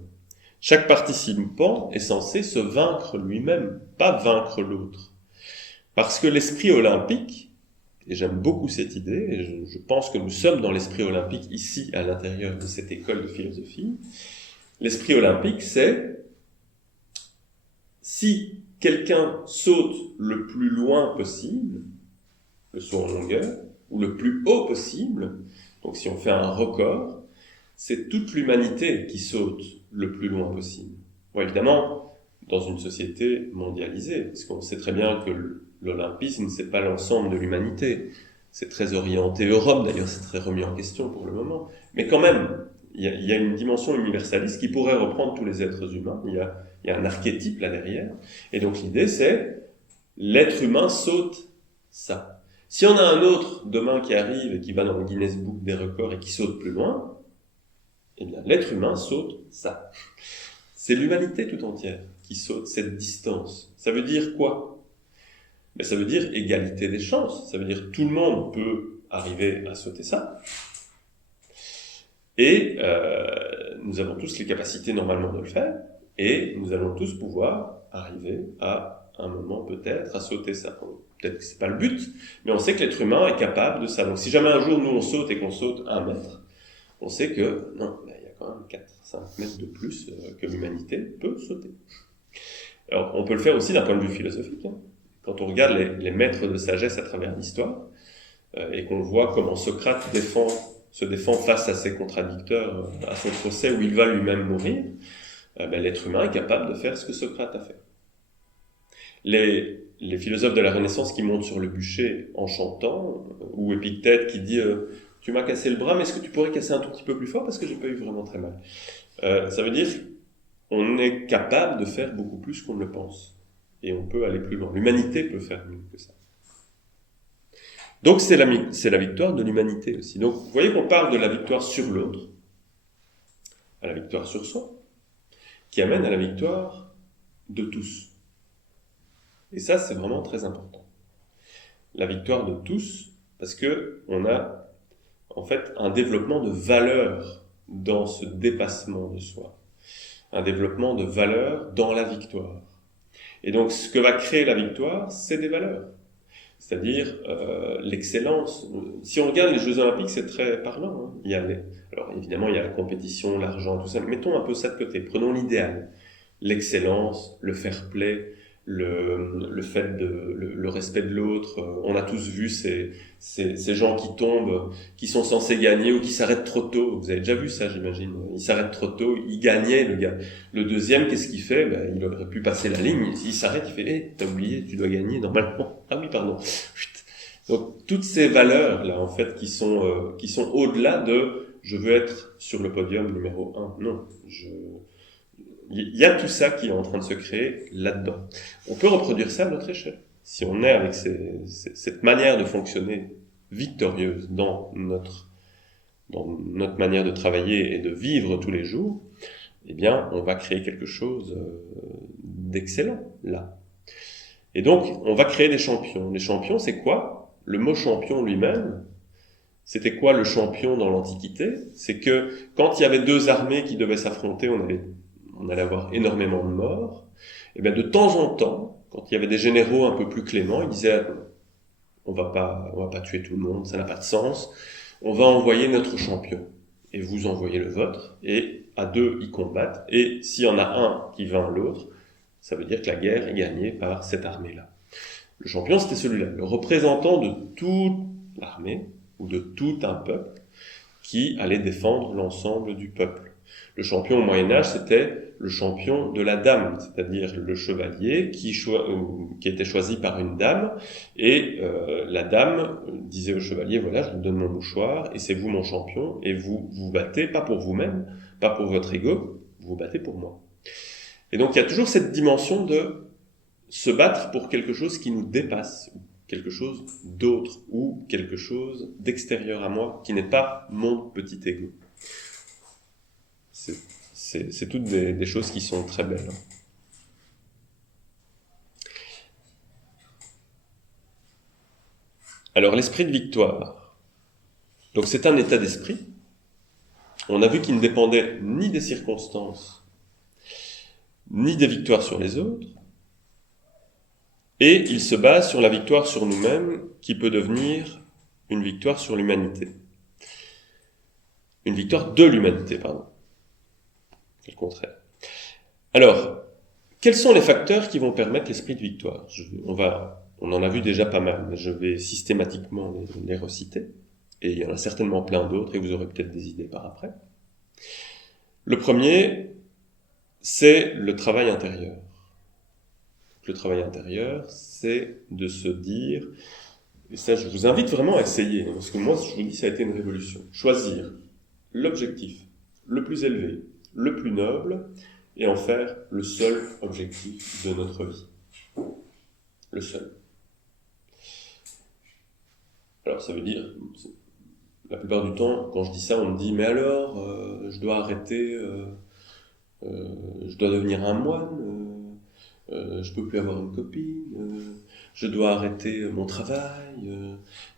Chaque participant est censé se vaincre lui-même, pas vaincre l'autre. Parce que l'esprit olympique, et j'aime beaucoup cette idée, et je pense que nous sommes dans l'esprit olympique ici, à l'intérieur de cette école de philosophie, l'esprit olympique, c'est si quelqu'un saute le plus loin possible, le saut en longueur, ou le plus haut possible, donc si on fait un record, c'est toute l'humanité qui saute le plus loin possible. Bon, évidemment, dans une société mondialisée, parce qu'on sait très bien que l'olympisme, c'est pas l'ensemble de l'humanité, c'est très orienté Europe, d'ailleurs c'est très remis en question pour le moment, mais quand même, il y a une dimension universaliste qui pourrait reprendre tous les êtres humains, il y a un archétype là derrière, et donc l'idée c'est, l'être humain saute ça. Si on a un autre demain qui arrive et qui va dans le Guinness Book des records et qui saute plus loin, eh bien l'être humain saute ça. C'est l'humanité tout entière qui saute cette distance. Ça veut dire quoi? Ça veut dire égalité des chances. Ça veut dire tout le monde peut arriver à sauter ça. Et nous avons tous les capacités normalement de le faire. Et nous allons tous pouvoir arriver à un moment peut-être à sauter ça. Peut-être que c'est pas le but, mais on sait que l'être humain est capable de ça. Donc si jamais un jour nous on saute et qu'on saute 1 mètre, on sait que non, il y a quand même 4-5 mètres de plus que l'humanité peut sauter. Alors on peut le faire aussi d'un point de vue philosophique. Quand on regarde les maîtres de sagesse à travers l'histoire et qu'on voit comment Socrate se défend face à ses contradicteurs à son procès où il va lui-même mourir, l'être humain est capable de faire ce que Socrate a fait. Les philosophes de la Renaissance qui montent sur le bûcher en chantant, ou Épictète qui dit tu m'as cassé le bras, mais est-ce que tu pourrais casser un tout petit peu plus fort parce que j'ai pas eu vraiment très mal. Ça veut dire on est capable de faire beaucoup plus qu'on ne le pense, et on peut aller plus loin. L'humanité peut faire mieux que ça. Donc c'est la victoire de l'humanité aussi. Donc vous voyez qu'on parle de la victoire sur l'autre, à la victoire sur soi, qui amène à la victoire de tous. Et ça, c'est vraiment très important. La victoire de tous, parce que on a, en fait, un développement de valeur dans ce dépassement de soi. Un développement de valeur dans la victoire. Et donc, ce que va créer la victoire, c'est des valeurs. C'est-à-dire l'excellence. Si on regarde les Jeux Olympiques, c'est très parlant. Alors, évidemment, il y a la compétition, l'argent, tout ça. Mettons un peu ça de côté. Prenons l'idéal. L'excellence, le fair play, le fait le respect de l'autre. On a tous vu ces gens qui tombent, qui sont censés gagner ou qui s'arrêtent trop tôt. Vous avez déjà vu ça, j'imagine. Ils s'arrêtent trop tôt, il gagnait, le gars. Le deuxième, qu'est-ce qu'il fait? Il aurait pu passer la ligne. Il s'arrête, il fait, t'as oublié, tu dois gagner normalement. Ah oui, pardon. Chut. Donc, toutes ces valeurs-là, en fait, qui sont au-delà de je veux être sur le podium numéro 1. Non, il y a tout ça qui est en train de se créer là-dedans. On peut reproduire ça à notre échelle. Si on est avec cette manière de fonctionner victorieuse dans notre manière de travailler et de vivre tous les jours, eh bien, on va créer quelque chose d'excellent, là. Et donc, on va créer des champions. Les champions, c'est quoi? Le mot champion lui-même, c'était quoi le champion dans l'Antiquité? C'est que quand il y avait deux armées qui devaient s'affronter, on allait avoir énormément de morts. Et bien, de temps en temps, quand il y avait des généraux un peu plus cléments, ils disaient on va pas tuer tout le monde, ça n'a pas de sens. On va envoyer notre champion. Et vous envoyez le vôtre, et à deux, ils combattent. Et s'il y en a un qui vainc l'autre, ça veut dire que la guerre est gagnée par cette armée-là. Le champion, c'était celui-là, le représentant de toute l'armée, ou de tout un peuple, qui allait défendre l'ensemble du peuple. Le champion au Moyen-Âge, c'était le champion de la dame, c'est-à-dire le chevalier qui était choisi par une dame, et la dame disait au chevalier, voilà, je vous donne mon mouchoir, et c'est vous mon champion, et vous vous battez, pas pour vous-même, pas pour votre ego, vous vous battez pour moi. Et donc il y a toujours cette dimension de se battre pour quelque chose qui nous dépasse, quelque chose d'autre, ou quelque chose d'extérieur à moi, qui n'est pas mon petit ego. C'est toutes des choses qui sont très belles. Alors, l'esprit de victoire. Donc, c'est un état d'esprit. On a vu qu'il ne dépendait ni des circonstances, ni des victoires sur les autres. Et il se base sur la victoire sur nous-mêmes, qui peut devenir une victoire sur l'humanité. Une victoire de l'humanité, pardon. C'est le contraire. Alors, quels sont les facteurs qui vont permettre l'esprit de victoire? On en a vu déjà pas mal, mais je vais systématiquement les reciter. Et il y en a certainement plein d'autres, et vous aurez peut-être des idées par après. Le premier, c'est le travail intérieur. Le travail intérieur, c'est de se dire, et ça je vous invite vraiment à essayer, parce que moi je vous dis ça a été une révolution, choisir l'objectif le plus élevé, le plus noble, et en faire le seul objectif de notre vie. Le seul. Alors ça veut dire, la plupart du temps, quand je dis ça, on me dit, mais alors, je dois arrêter, je dois devenir un moine, je peux plus avoir une copine, je dois arrêter mon travail,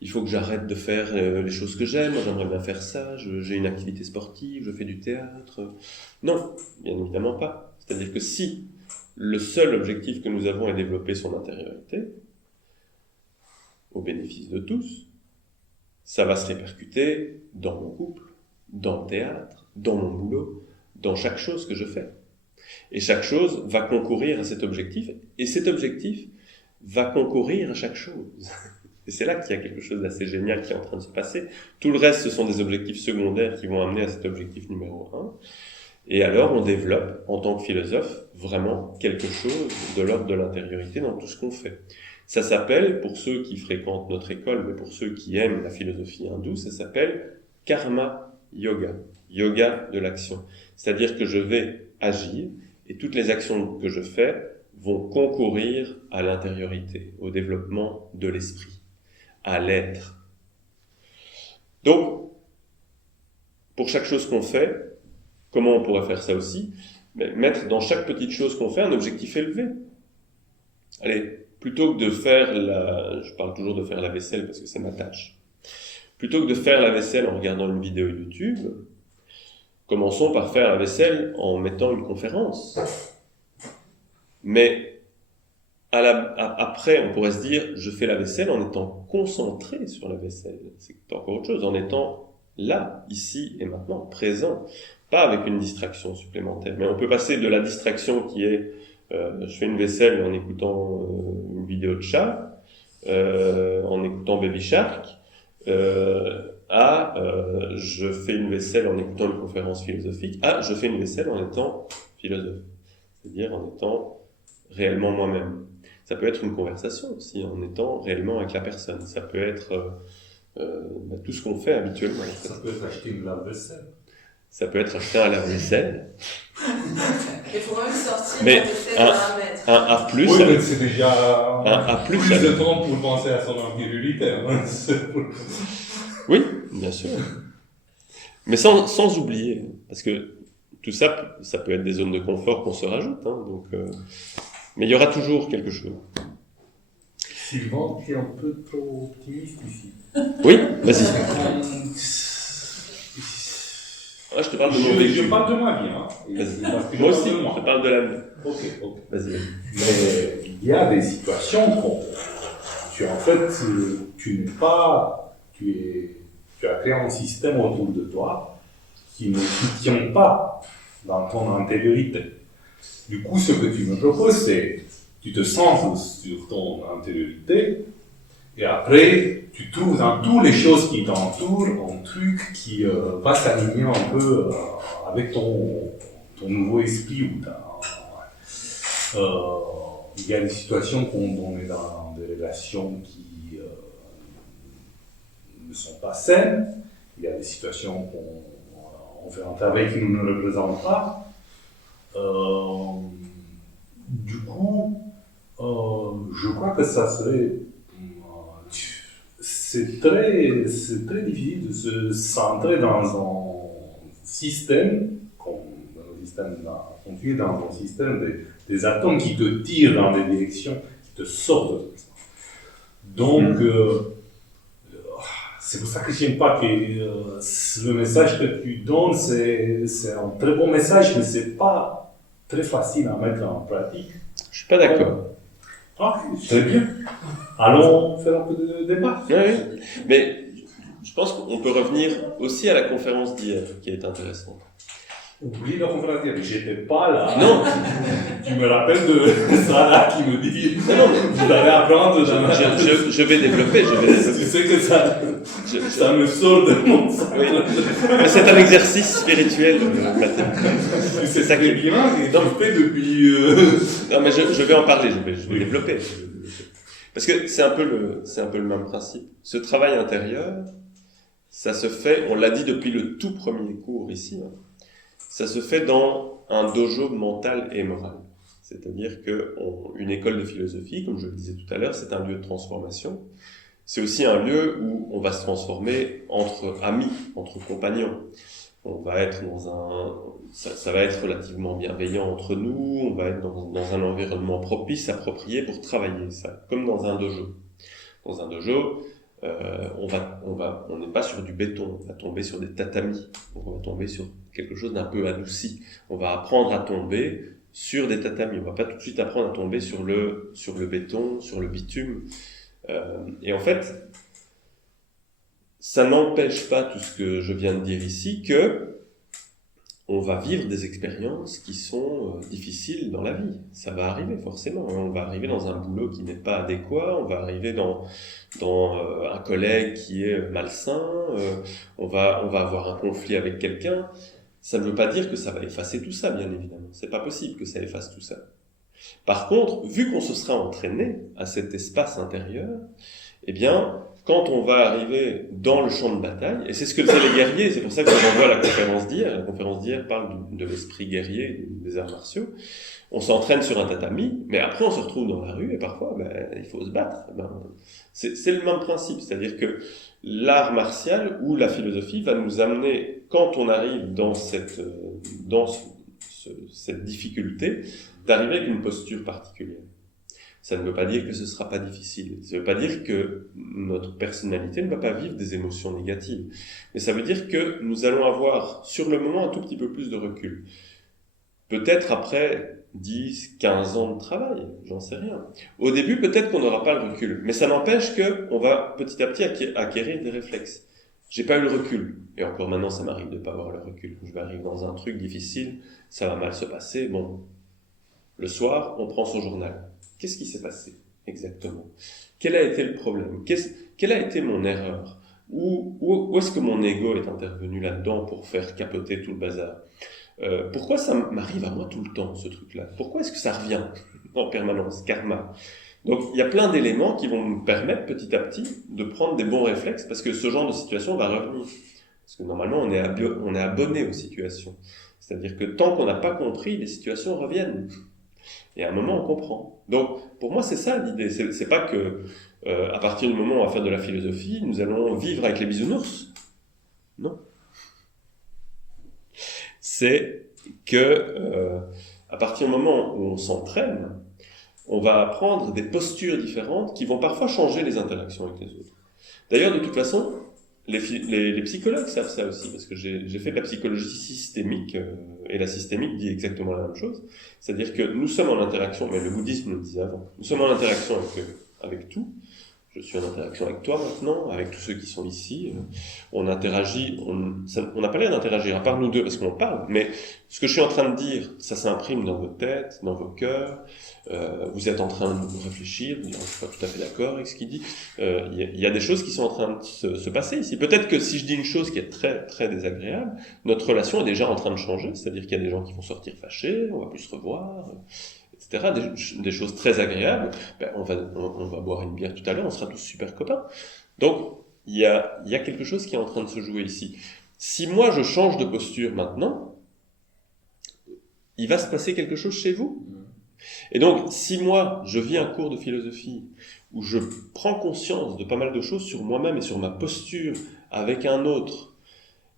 il faut que j'arrête de faire les choses que j'aime, moi j'aimerais bien faire ça, j'ai une activité sportive, je fais du théâtre. Non, bien évidemment pas. C'est-à-dire que si le seul objectif que nous avons est développer son intériorité, au bénéfice de tous, ça va se répercuter dans mon couple, dans le théâtre, dans mon boulot, dans chaque chose que je fais. Et chaque chose va concourir à cet objectif, et cet objectif va concourir à chaque chose. Et c'est là qu'il y a quelque chose d'assez génial qui est en train de se passer. Tout le reste, ce sont des objectifs secondaires qui vont amener à cet objectif numéro 1. Et alors, on développe, en tant que philosophe, vraiment quelque chose de l'ordre de l'intériorité dans tout ce qu'on fait. Ça s'appelle, pour ceux qui fréquentent notre école, mais pour ceux qui aiment la philosophie hindoue, ça s'appelle karma yoga, yoga de l'action. C'est-à-dire que je vais agir, et toutes les actions que je fais vont concourir à l'intériorité, au développement de l'esprit, à l'être. Donc, pour chaque chose qu'on fait, comment on pourrait faire ça aussi? Mettre dans chaque petite chose qu'on fait un objectif élevé. Allez, plutôt que de faire je parle toujours de faire la vaisselle parce que c'est ma tâche. Plutôt que de faire la vaisselle en regardant une vidéo YouTube, commençons par faire la vaisselle en mettant une conférence. Mais après, on pourrait se dire, je fais la vaisselle en étant concentré sur la vaisselle. C'est encore autre chose, en étant là, ici et maintenant, présent. Pas avec une distraction supplémentaire. Mais on peut passer de la distraction qui est je fais une vaisselle en écoutant une vidéo de chat, en écoutant Baby Shark, je fais une vaisselle en écoutant une conférence philosophique, je fais une vaisselle en étant philosophe, c'est-à-dire en étant réellement moi-même. Ça peut être une conversation aussi, en étant réellement avec la personne. Ça peut être tout ce qu'on fait habituellement. En fait. Ça peut être acheter une lave-vaisselle. Ça peut être acheter un lave-vaisselle. Il faut même sortir Mais la vaisselle d'un mètre. Un A+, Oui, mais c'est déjà un A+, plus de temps pour penser à son empire militaire. Hein. Oui, bien sûr. Mais sans oublier, parce que tout ça, ça peut être des zones de confort qu'on se rajoute. Hein, donc, mais il y aura toujours quelque chose. Sylvain, tu es un peu trop optimiste ici. Oui, vas-y. Je te parle de mon vécu. Je parle de ma vie. Hein. Vas-y. Moi aussi, je te parle de la vie. Ok. Vas-y. Mais il y a des situations où tu n'es pas, tu as créé un système autour de toi qui ne soutient pas dans ton intériorité. Du coup, ce que tu me proposes, c'est tu te centres sur ton intériorité et après, tu trouves dans toutes les choses qui t'entourent un truc qui va s'aligner un peu avec ton nouveau esprit. Il y a des situations quand on est dans des relations qui ne sont pas saines, il y a des situations qu'on fait un travail qui ne nous représente pas. Du coup, je crois que ça serait... c'est très difficile de se centrer dans un système, quand tu es dans un système des atomes qui te tirent dans des directions, qui te sortent de ça. Donc, c'est pour ça que je n'aime pas que le message que tu donnes, c'est un très bon message, mais ce n'est pas très facile à mettre en pratique. Je ne suis pas d'accord. Très bien. Allons faire un peu de débat. Oui. Mais je pense qu'on peut revenir aussi à la conférence d'hier, qui est intéressante. Oublie la conférence d'hier, j'étais pas là. Non. Tu me rappelles de Sarah qui me dit vous allez apprendre. Je vais développer. Tu sais que ça me sort de mon cerveau. Oui. Mais c'est un exercice spirituel, Mathieu. C'est ça qui est bien, et j'en fais depuis... Non, mais je vais en parler, je vais développer. Parce que c'est un peu le même principe. Ce travail intérieur, ça se fait, on l'a dit depuis le tout premier cours ici, hein, ça se fait dans un dojo mental et moral. C'est-à-dire qu'une école de philosophie, comme je le disais tout à l'heure, c'est un lieu de transformation. C'est aussi un lieu où on va se transformer entre amis, entre compagnons. On va être ça va être relativement bienveillant entre nous, on va être dans un environnement propice, approprié pour travailler ça, comme dans un dojo. Dans un dojo, on n'est pas sur du béton, on va tomber sur des tatamis, donc on va tomber sur quelque chose d'un peu adouci. On va apprendre à tomber sur des tatamis, on va pas tout de suite apprendre à tomber sur le béton, sur le bitume. Et en fait, ça n'empêche pas tout ce que je viens de dire ici que on va vivre des expériences qui sont difficiles dans la vie. Ça va arriver forcément. On va arriver dans un boulot qui n'est pas adéquat, on va arriver dans un collègue qui est malsain, on va avoir un conflit avec quelqu'un. Ça ne veut pas dire que ça va effacer tout ça, bien évidemment. C'est pas possible que ça efface tout ça. Par contre, vu qu'on se sera entraîné à cet espace intérieur, eh bien, quand on va arriver dans le champ de bataille, et c'est ce que faisaient les guerriers, c'est pour ça que je renvoie à la conférence d'hier. La conférence d'hier parle de l'esprit guerrier, des arts martiaux. On s'entraîne sur un tatami, mais après on se retrouve dans la rue et parfois il faut se battre. C'est le même principe, c'est-à-dire que l'art martial ou la philosophie va nous amener, quand on arrive dans cette difficulté, d'arriver avec une posture particulière. Ça ne veut pas dire que ce ne sera pas difficile. Ça ne veut pas dire que notre personnalité ne va pas vivre des émotions négatives. Mais ça veut dire que nous allons avoir, sur le moment, un tout petit peu plus de recul. Peut-être après 10, 15 ans de travail, j'en sais rien. Au début, peut-être qu'on n'aura pas le recul. Mais ça n'empêche qu'on va petit à petit acquérir des réflexes. J'ai pas eu le recul. Et encore maintenant, ça m'arrive de pas avoir le recul. Je vais arriver dans un truc difficile, ça va mal se passer. Bon, Le soir, on prend son journal. Qu'est-ce qui s'est passé exactement? Quel a été le problème? Quelle a été mon erreur? Où est-ce que mon ego est intervenu là-dedans pour faire capoter tout le bazar? Pourquoi ça m'arrive à moi tout le temps, ce truc-là? Pourquoi est-ce que ça revient en permanence? Karma. Donc, il y a plein d'éléments qui vont nous permettre petit à petit de prendre des bons réflexes, parce que ce genre de situation va revenir. Parce que normalement, on est abonné aux situations. C'est-à-dire que tant qu'on n'a pas compris, les situations reviennent. Et à un moment, on comprend. Donc, pour moi, c'est ça l'idée. C'est pas que, à partir du moment où on va faire de la philosophie, nous allons vivre avec les bisounours. Non. C'est que, à partir du moment où on s'entraîne, on va apprendre des postures différentes qui vont parfois changer les interactions avec les autres. D'ailleurs, de toute façon, les psychologues savent ça aussi, parce que j'ai fait de la psychologie systémique, et la systémique dit exactement la même chose. C'est-à-dire que nous sommes en interaction, mais le bouddhisme le disait avant, nous sommes en interaction avec tout. Je suis en interaction avec toi maintenant, avec tous ceux qui sont ici. On interagit, on n'a pas l'air d'interagir, à part nous deux, parce qu'on parle, mais ce que je suis en train de dire, ça s'imprime dans vos têtes, dans vos cœurs. Vous êtes en train de réfléchir, vous dire, je suis pas tout à fait d'accord avec ce qu'il dit. Il y a des choses qui sont en train de se passer ici. Peut-être que si je dis une chose qui est très, très désagréable, notre relation est déjà en train de changer, c'est-à-dire qu'il y a des gens qui vont sortir fâchés, on va plus se revoir, etc. Des choses très agréables. On va boire une bière tout à l'heure, on sera tous super copains. Donc, il y a quelque chose qui est en train de se jouer ici. Si moi je change de posture maintenant, il va se passer quelque chose chez vous. Et donc, si moi, je vis un cours de philosophie où je prends conscience de pas mal de choses sur moi-même et sur ma posture avec un autre,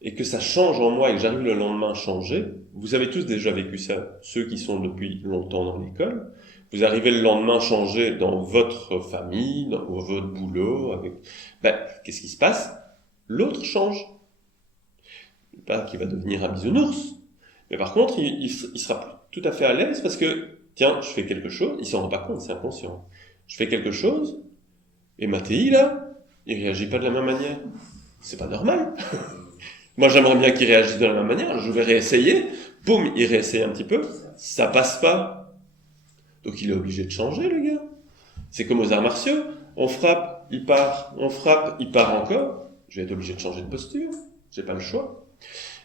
et que ça change en moi et que j'arrive le lendemain à changer, vous avez tous déjà vécu ça, ceux qui sont depuis longtemps dans l'école, vous arrivez le lendemain changer dans votre famille, dans votre boulot, qu'est-ce qui se passe? L'autre change. Pas qu'il va devenir un bisounours, mais par contre, il sera tout à fait à l'aise parce que tiens, je fais quelque chose, il s'en rend pas compte, c'est inconscient. Je fais quelque chose, et Mathéi, là, il réagit pas de la même manière. C'est pas normal. Moi, j'aimerais bien qu'il réagisse de la même manière, je vais réessayer, boum, il réessaye un petit peu, ça passe pas. Donc il est obligé de changer, le gars. C'est comme aux arts martiaux, on frappe, il part, on frappe, il part encore, je vais être obligé de changer de posture, j'ai pas le choix.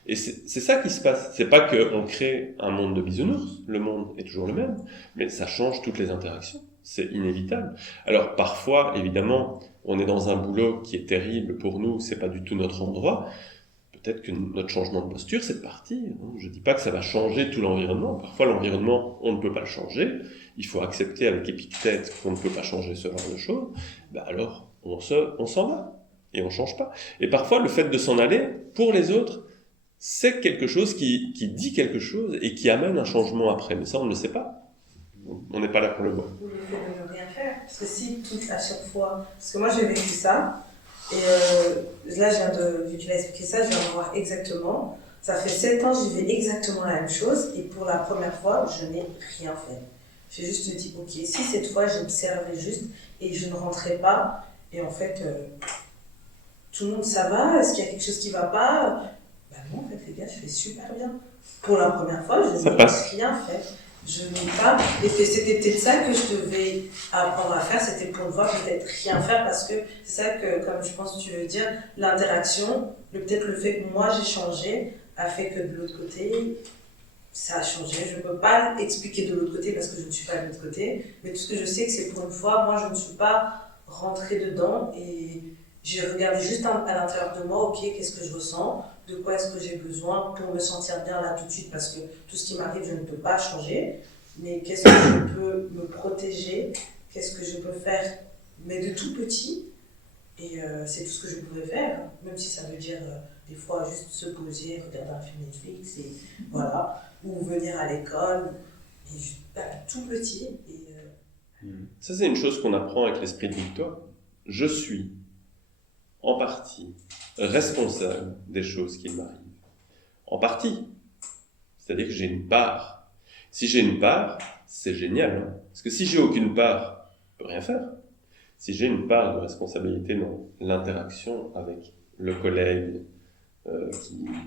Et c'est ça qui se passe. C'est pas qu'on crée un monde de bisounours, le monde est toujours le même, mais ça change toutes les interactions. C'est inévitable. Alors parfois, évidemment, on est dans un boulot qui est terrible pour nous, c'est pas du tout notre endroit. Peut-être que notre changement de posture, c'est de partir. Je dis pas que ça va changer tout l'environnement. Parfois, l'environnement, on ne peut pas le changer. Il faut accepter avec Épictète qu'on ne peut pas changer ce genre de choses. Alors, on s'en va. Et on change pas. Et parfois, le fait de s'en aller, pour les autres, c'est quelque chose qui dit quelque chose et qui amène un changement après. Mais ça, on ne le sait pas. On n'est pas là pour le voir. Ou le fait de ne rien faire. Parce que si tout à chaque fois... Parce que moi, j'ai vécu ça. Et là, vu que tu l'as expliqué ça, je viens de voir exactement. Ça fait 7 ans, j'ai fait exactement la même chose. Et pour la première fois, je n'ai rien fait. J'ai juste dit, ok, si cette fois, j'observais juste et je ne rentrais pas. Et en fait, tout le monde, ça va? Est-ce qu'il y a quelque chose qui ne va pas? Non, en fait, les gars, je fais super bien. Pour la première fois, je n'ai rien fait. Je n'ai pas. Et c'était peut-être ça que je devais apprendre à faire, c'était pour une fois peut-être rien faire, parce que c'est ça que, comme je pense que tu veux dire, l'interaction, peut-être le fait que moi j'ai changé, a fait que de l'autre côté, ça a changé. Je ne peux pas l'expliquer de l'autre côté parce que je ne suis pas de l'autre côté, mais tout ce que je sais, que c'est pour une fois, moi je ne suis pas rentrée dedans et j'ai regardé juste à l'intérieur de moi, ok, qu'est-ce que je ressens, de quoi est-ce que j'ai besoin pour me sentir bien là tout de suite, parce que tout ce qui m'arrive, je ne peux pas changer, mais qu'est-ce que je peux me protéger, qu'est-ce que je peux faire, mais de tout petit, et c'est tout ce que je pouvais faire, même si ça veut dire des fois juste se poser, regarder un film Netflix, et voilà, ou venir à l'école, et juste, tout petit. Ça, c'est une chose qu'on apprend avec l'esprit de victoire. Je suis en partie responsable des choses qui m'arrivent. En partie. C'est-à-dire que j'ai une part. Si j'ai une part, c'est génial. Hein, parce que si j'ai aucune part, je peux rien faire. Si j'ai une part de responsabilité dans l'interaction avec le collègue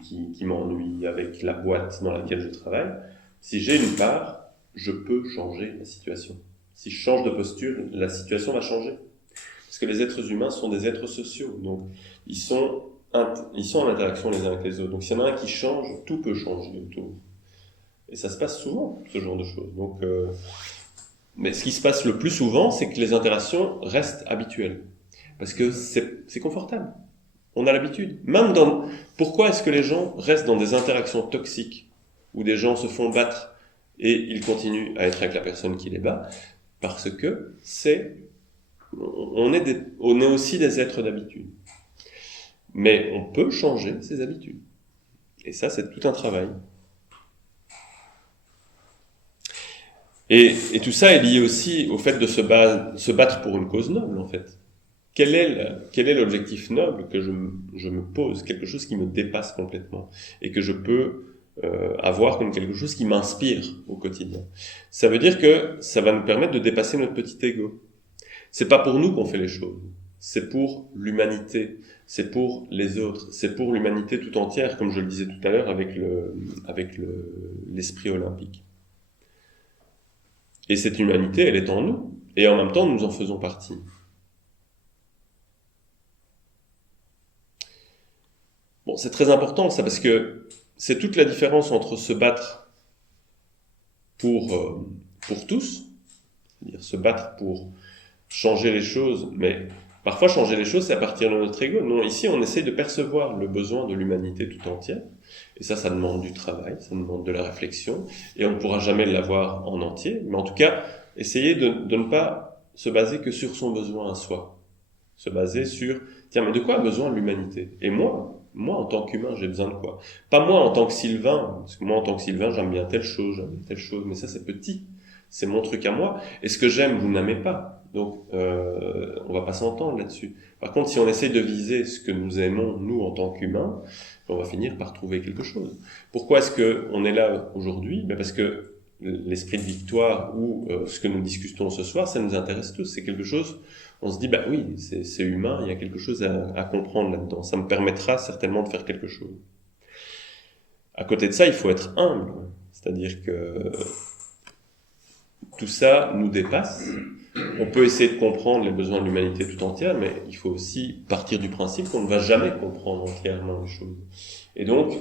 qui m'ennuie, avec la boîte dans laquelle je travaille, si j'ai une part, je peux changer la situation. Si je change de posture, la situation va changer. Parce que les êtres humains sont des êtres sociaux, donc ils sont en interaction les uns avec les autres. Donc s'il y en a un qui change, tout peut changer autour. Et ça se passe souvent, ce genre de choses. Donc, mais ce qui se passe le plus souvent, c'est que les interactions restent habituelles. Parce que c'est confortable. On a l'habitude. Pourquoi est-ce que les gens restent dans des interactions toxiques, où des gens se font battre et ils continuent à être avec la personne qui les bat? Parce que on est aussi des êtres d'habitude. Mais on peut changer ses habitudes. Et ça, c'est tout un travail. Et tout ça est lié aussi au fait de se battre pour une cause noble, en fait. Quel est l'objectif noble que je me pose, quelque chose qui me dépasse complètement, et que je peux avoir comme quelque chose qui m'inspire au quotidien. Ça veut dire que ça va nous permettre de dépasser notre petit ego. C'est pas pour nous qu'on fait les choses, c'est pour l'humanité, c'est pour les autres, c'est pour l'humanité tout entière, comme je le disais tout à l'heure avec l'esprit olympique. Et cette humanité, elle est en nous, et en même temps, nous en faisons partie. Bon, c'est très important ça, parce que c'est toute la différence entre se battre pour tous, c'est-à-dire se battre pour changer les choses, mais parfois changer les choses, c'est à partir de notre ego. Non, ici, on essaye de percevoir le besoin de l'humanité tout entière, et ça demande du travail, ça demande de la réflexion, et on ne pourra jamais l'avoir en entier, mais en tout cas, essayer de ne pas se baser que sur son besoin à soi, se baser sur, tiens, mais de quoi a besoin l'humanité? Et moi, en tant qu'humain, j'ai besoin de quoi? Pas moi en tant que Sylvain, parce que moi en tant que Sylvain, j'aime bien telle chose, mais ça c'est petit, c'est mon truc à moi, et ce que j'aime, vous n'aimez pas, donc on va pas s'entendre là-dessus. Par contre, si on essaye de viser ce que nous aimons, nous en tant qu'humains, on va finir par trouver quelque chose. Pourquoi est-ce qu'on est là aujourd'hui? Parce que l'esprit de victoire ou ce que nous discutons ce soir, ça nous intéresse tous, c'est quelque chose, on se dit, oui, c'est humain, il y a quelque chose à comprendre là-dedans, ça me permettra certainement de faire quelque chose. À côté de ça, il faut être humble, c'est-à-dire que tout ça nous dépasse. On peut essayer de comprendre les besoins de l'humanité tout entière, mais il faut aussi partir du principe qu'on ne va jamais comprendre entièrement les choses. Et donc,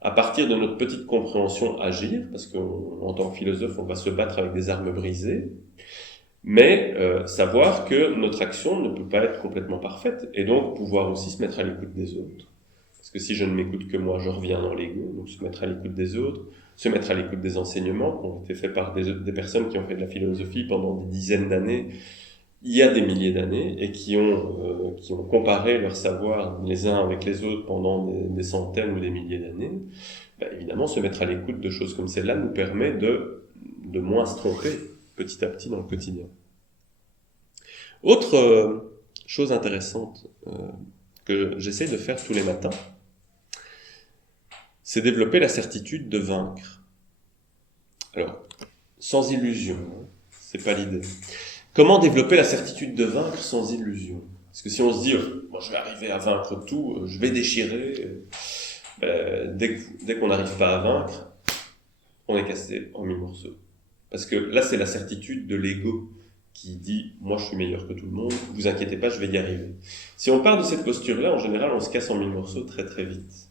à partir de notre petite compréhension, agir, parce qu'en tant que philosophe, on va se battre avec des armes brisées, mais savoir que notre action ne peut pas être complètement parfaite, et donc pouvoir aussi se mettre à l'écoute des autres. Parce que si je ne m'écoute que moi, je reviens dans l'ego, donc se mettre à l'écoute des autres, se mettre à l'écoute des enseignements qui ont été faits par des personnes qui ont fait de la philosophie pendant des dizaines d'années, il y a des milliers d'années, et qui ont comparé leur savoir les uns avec les autres pendant des centaines ou des milliers d'années. Évidemment, se mettre à l'écoute de choses comme celle-là nous permet de moins se tromper petit à petit dans le quotidien. Autre chose intéressante que j'essaie de faire tous les matins, c'est développer la certitude de vaincre. Alors, sans illusion, c'est pas l'idée. Comment développer la certitude de vaincre sans illusion? Parce que si on se dit, je vais arriver à vaincre tout, je vais déchirer, dès qu'on n'arrive pas à vaincre, on est cassé en 1000 morceaux. Parce que là, c'est la certitude de l'ego qui dit « moi, je suis meilleur que tout le monde, vous inquiétez pas, je vais y arriver ». Si on part de cette posture-là, en général, on se casse en 1000 morceaux très très vite.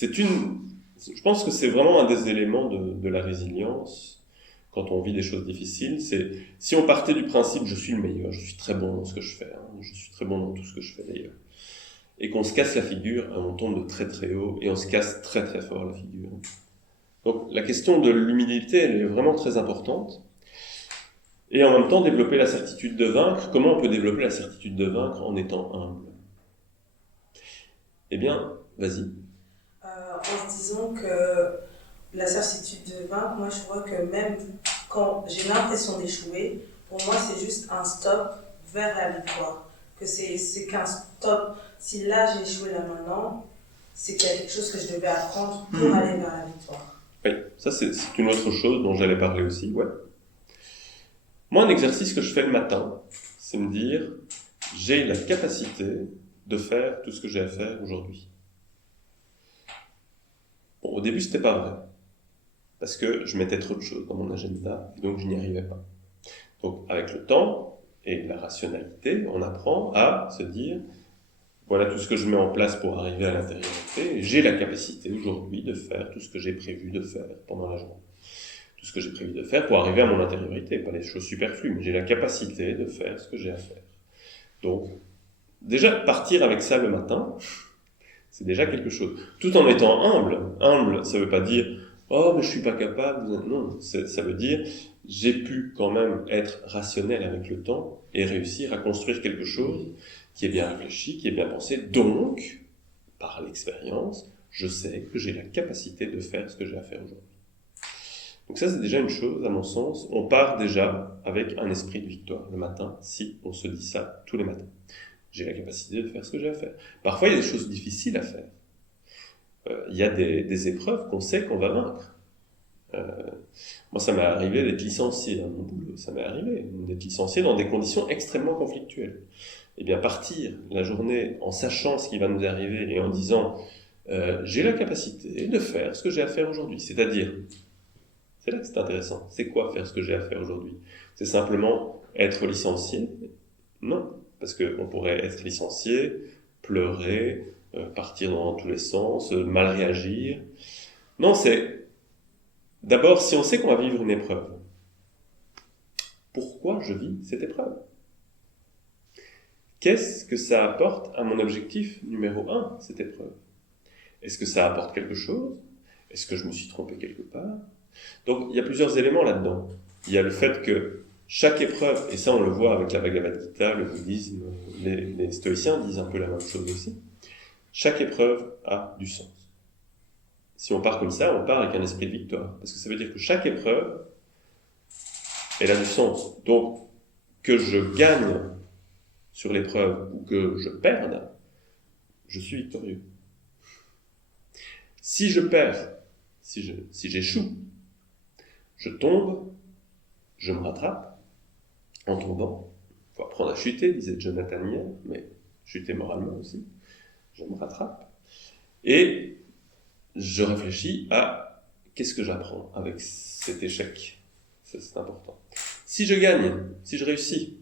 Je pense que c'est vraiment un des éléments de la résilience quand on vit des choses difficiles. C'est si on partait du principe « je suis le meilleur, je suis très bon dans ce que je fais, je suis très bon dans tout ce que je fais d'ailleurs », et qu'on se casse la figure, on tombe de très très haut et on se casse très très fort la figure. Donc la question de l'humilité, elle est vraiment très importante. Et en même temps, développer la certitude de vaincre. Comment on peut développer la certitude de vaincre en étant humble? Eh bien, vas-y. En se disant que la certitude de vaincre, moi je vois que même quand j'ai l'impression d'échouer, pour moi c'est juste un stop vers la victoire. Que c'est qu'un stop. Si là j'ai échoué là maintenant, c'est qu'il y a quelque chose que je devais apprendre pour aller vers la victoire. Oui, ça c'est une autre chose dont j'allais parler aussi, ouais. Moi, un exercice que je fais le matin, c'est me dire, j'ai la capacité de faire tout ce que j'ai à faire aujourd'hui. Bon, au début, c'était pas vrai. parce que je mettais trop de choses dans mon agenda, et donc je n'y arrivais pas. Donc avec le temps et la rationalité, on apprend à se dire, voilà tout ce que je mets en place pour arriver à l'intériorité, et j'ai la capacité aujourd'hui de faire tout ce que j'ai prévu de faire pendant la journée. Tout ce que j'ai prévu de faire pour arriver à mon intériorité, pas les choses superflues, mais j'ai la capacité de faire ce que j'ai à faire. Donc, déjà, partir avec ça le matin, c'est déjà quelque chose. Tout en étant humble. Humble, ça veut pas dire « Oh, mais je suis pas capable ». Non, ça veut dire « J'ai pu quand même être rationnel avec le temps et réussir à construire quelque chose qui est bien réfléchi, qui est bien pensé. Donc, par l'expérience, je sais que j'ai la capacité de faire ce que j'ai à faire aujourd'hui. » Donc ça, c'est déjà une chose, à mon sens. On part déjà avec un esprit de victoire le matin, si on se dit ça tous les matins. J'ai la capacité de faire ce que j'ai à faire. Parfois, il y a des choses difficiles à faire. Il y a des épreuves qu'on sait qu'on va vaincre. Moi, ça m'est arrivé d'être licencié dans mon boulot. Ça m'est arrivé d'être licencié dans des conditions extrêmement conflictuelles. Eh bien, partir la journée en sachant ce qui va nous arriver et en disant j'ai la capacité de faire ce que j'ai à faire aujourd'hui. C'est-à-dire, c'est là que c'est intéressant. C'est quoi faire ce que j'ai à faire aujourd'hui? C'est simplement être licencié? Non. Parce qu'on pourrait être licencié, pleurer, partir dans tous les sens, mal réagir. Non, c'est... D'abord, si on sait qu'on va vivre une épreuve, pourquoi je vis cette épreuve? Qu'est-ce que ça apporte à mon objectif numéro 1, cette épreuve? Est-ce que ça apporte quelque chose? Est-ce que je me suis trompé quelque part? Donc, il y a plusieurs éléments là-dedans. Il y a le fait que chaque épreuve, et ça on le voit avec la Bhagavad Gita, le bouddhisme, les stoïciens disent un peu la même chose aussi, chaque épreuve a du sens. Si on part comme ça, on part avec un esprit de victoire. Parce que ça veut dire que chaque épreuve, elle a du sens. Donc, que je gagne sur l'épreuve ou que je perde, je suis victorieux. Si je perds, si j'échoue, je tombe, je me rattrape. En tombant, il faut apprendre à chuter, disait Jonathan hier, mais chuter moralement aussi. Je me rattrape. Et je réfléchis à qu'est-ce que j'apprends avec cet échec. Ça, c'est important. Si je gagne, si je réussis,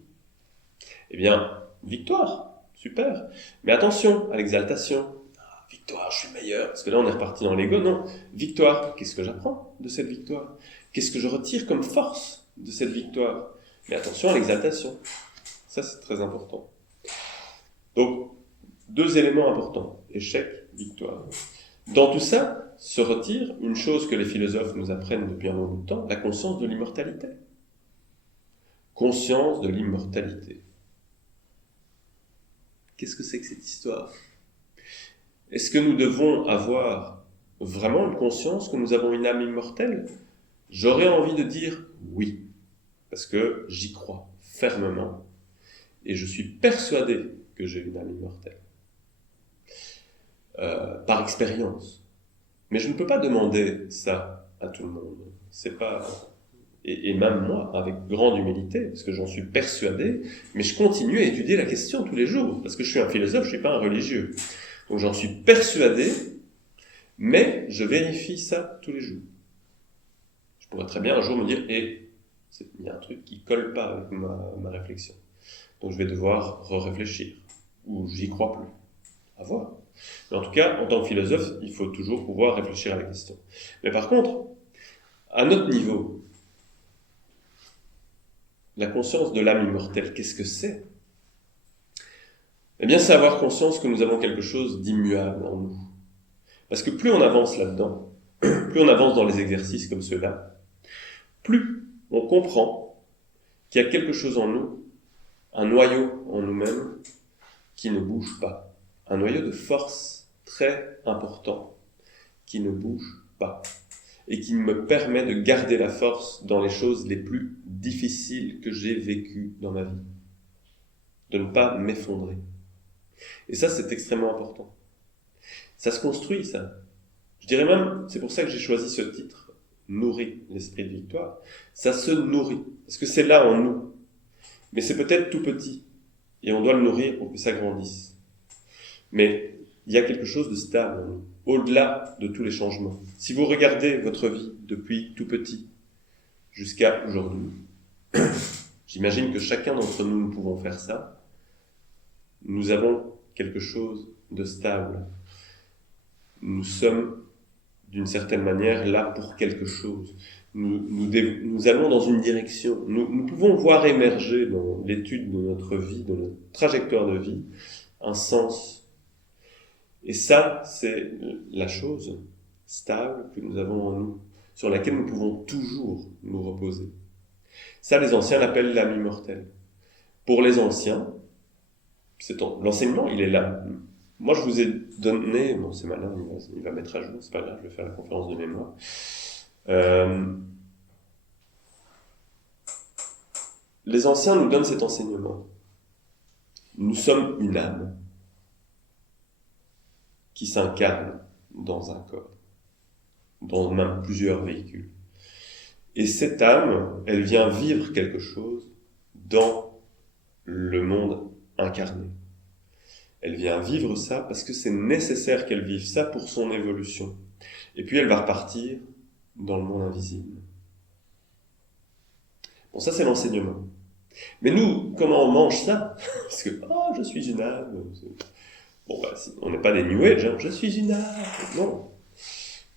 eh bien, victoire, super. Mais attention à l'exaltation. Ah, victoire, je suis meilleur. Parce que là, on est reparti dans l'ego. Non, victoire, qu'est-ce que j'apprends de cette victoire? Qu'est-ce que je retire comme force de cette victoire? Mais attention à l'exaltation. Ça, c'est très important. Donc, 2 éléments importants. Échec, victoire. Dans tout ça, se retire une chose que les philosophes nous apprennent depuis un bon bout de temps, la conscience de l'immortalité. Conscience de l'immortalité. Qu'est-ce que c'est que cette histoire? Est-ce que nous devons avoir vraiment une conscience que nous avons une âme immortelle? J'aurais envie de dire oui. Parce que j'y crois fermement et je suis persuadé que j'ai une âme immortelle. Par expérience. Mais je ne peux pas demander ça à tout le monde. C'est pas... et même moi, avec grande humilité, parce que j'en suis persuadé, mais je continue à étudier la question tous les jours, parce que je suis un philosophe, je ne suis pas un religieux. Donc j'en suis persuadé, mais je vérifie ça tous les jours. Je pourrais très bien un jour me dire il y a un truc qui colle pas avec ma réflexion. Donc je vais devoir réfléchir ou j'y crois plus. À voir. Mais en tout cas, en tant que philosophe, il faut toujours pouvoir réfléchir à la question. Mais par contre, à notre niveau, la conscience de l'âme immortelle, qu'est-ce que c'est? Eh bien, c'est avoir conscience que nous avons quelque chose d'immuable en nous. Parce que plus on avance là-dedans, plus on avance dans les exercices comme ceux-là, plus on comprend qu'il y a quelque chose en nous, un noyau en nous-mêmes, qui ne bouge pas. Un noyau de force très important, qui ne bouge pas. Et qui me permet de garder la force dans les choses les plus difficiles que j'ai vécues dans ma vie. De ne pas m'effondrer. Et ça, c'est extrêmement important. Ça se construit, ça. Je dirais même, c'est pour ça que j'ai choisi ce titre. Nourrit l'esprit de victoire. Ça se nourrit. Parce que c'est là en nous. Mais c'est peut-être tout petit. Et on doit le nourrir pour que ça grandisse. Mais il y a quelque chose de stable en nous. au-delà de tous les changements. Si vous regardez votre vie depuis tout petit jusqu'à aujourd'hui, j'imagine que chacun d'entre nous, nous pouvons faire ça. Nous avons quelque chose de stable. Nous sommes, d'une certaine manière, là pour quelque chose. Nous allons dans une direction. Nous pouvons voir émerger dans l'étude de notre vie, de notre trajectoire de vie, un sens. Et ça, c'est la chose stable que nous avons en nous, sur laquelle nous pouvons toujours nous reposer. Ça, les anciens l'appellent l'âme immortelle. Pour les anciens, l'enseignement, il est là. Moi, je vous ai donné, bon, c'est malin, il va mettre à jour, c'est pas grave, je vais faire la conférence de mémoire. Les anciens nous donnent cet enseignement. Nous sommes une âme qui s'incarne dans un corps, dans même plusieurs véhicules. Et cette âme, elle vient vivre quelque chose dans le monde incarné. Elle vient vivre ça parce que c'est nécessaire qu'elle vive ça pour son évolution. Et puis elle va repartir dans le monde invisible. Bon, ça c'est l'enseignement. Mais nous, comment on mange ça? Parce que, je suis une âme. Bon, on n'est pas des New Age, hein. Je suis une âme. Non.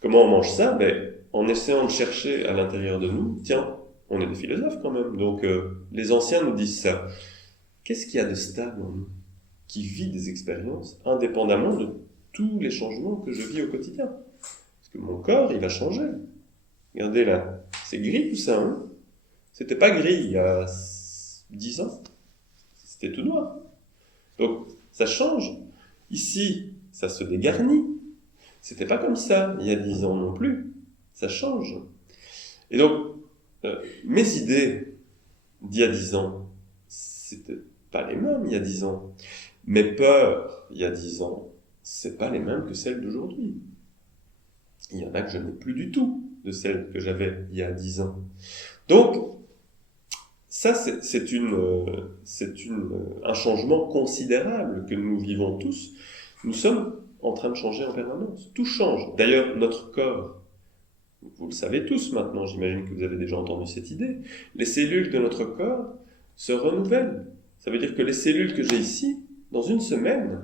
Comment on mange ça? En essayant de chercher à l'intérieur de nous, tiens, on est des philosophes quand même. Donc, les anciens nous disent ça. Qu'est-ce qu'il y a de stable en nous, qui vit des expériences indépendamment de tous les changements que je vis au quotidien? Parce que mon corps, il va changer. Regardez là, c'est gris tout ça, hein? C'était pas gris il y a 10 ans. C'était tout noir. Donc, ça change. Ici, ça se dégarnit. C'était pas comme ça il y a 10 ans non plus. Ça change. Et donc, mes idées d'il y a 10 ans, c'était pas les mêmes il y a 10 ans. Mes peurs il y a 10 ans, c'est pas les mêmes que celles d'aujourd'hui. Il y en a que je n'ai plus du tout de celles que j'avais il y a 10 ans. Donc, ça, c'est un changement considérable que nous vivons tous. Nous sommes en train de changer en permanence. Tout change. D'ailleurs, notre corps, vous le savez tous maintenant, j'imagine que vous avez déjà entendu cette idée, les cellules de notre corps se renouvellent. Ça veut dire que les cellules que j'ai ici, dans une semaine,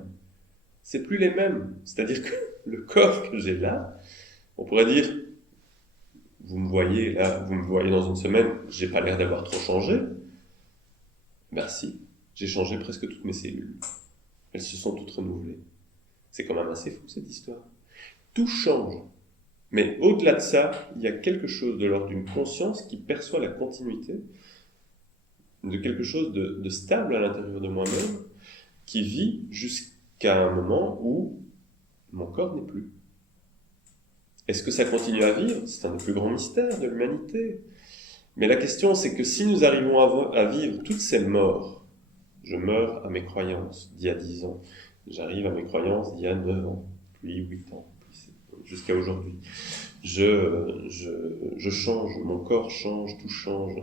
c'est plus les mêmes. C'est-à-dire que le corps que j'ai là, on pourrait dire, vous me voyez là, vous me voyez dans une semaine, j'ai pas l'air d'avoir trop changé. Ben si, j'ai changé presque toutes mes cellules. Elles se sont toutes renouvelées. C'est quand même assez fou cette histoire. Tout change. Mais au-delà de ça, il y a quelque chose de l'ordre d'une conscience qui perçoit la continuité de quelque chose de stable à l'intérieur de moi-même, qui vit jusqu'à un moment où mon corps n'est plus. Est-ce que ça continue à vivre? C'est un des plus grands mystères de l'humanité. Mais la question, c'est que si nous arrivons à vivre toutes ces morts, je meurs à mes croyances d'il y a 10 ans, j'arrive à mes croyances d'il y a 9 ans, puis 8 ans, jusqu'à aujourd'hui. Je change, mon corps change, tout change.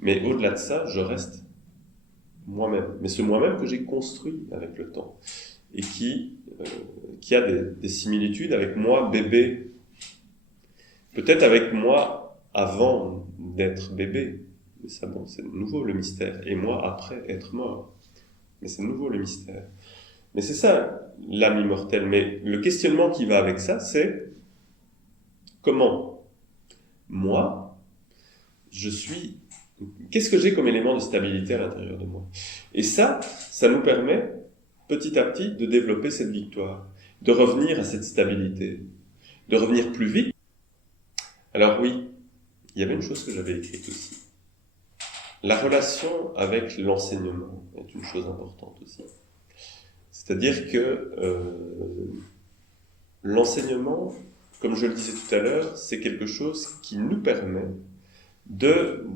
Mais au-delà de ça, je reste moi-même. Mais ce moi-même que j'ai construit avec le temps et qui a des similitudes avec moi, bébé. Peut-être avec moi avant d'être bébé. Mais ça, bon, c'est nouveau le mystère. Et moi après être mort. Mais c'est nouveau le mystère. Mais c'est ça, l'âme immortelle. Mais le questionnement qui va avec ça, c'est comment moi, je suis... Qu'est-ce que j'ai comme élément de stabilité à l'intérieur de moi? Et ça nous permet petit à petit de développer cette victoire, de revenir à cette stabilité, de revenir plus vite. Alors oui, il y avait une chose que j'avais écrite aussi. La relation avec l'enseignement est une chose importante aussi. C'est-à-dire que l'enseignement, comme je le disais tout à l'heure, c'est quelque chose qui nous permet de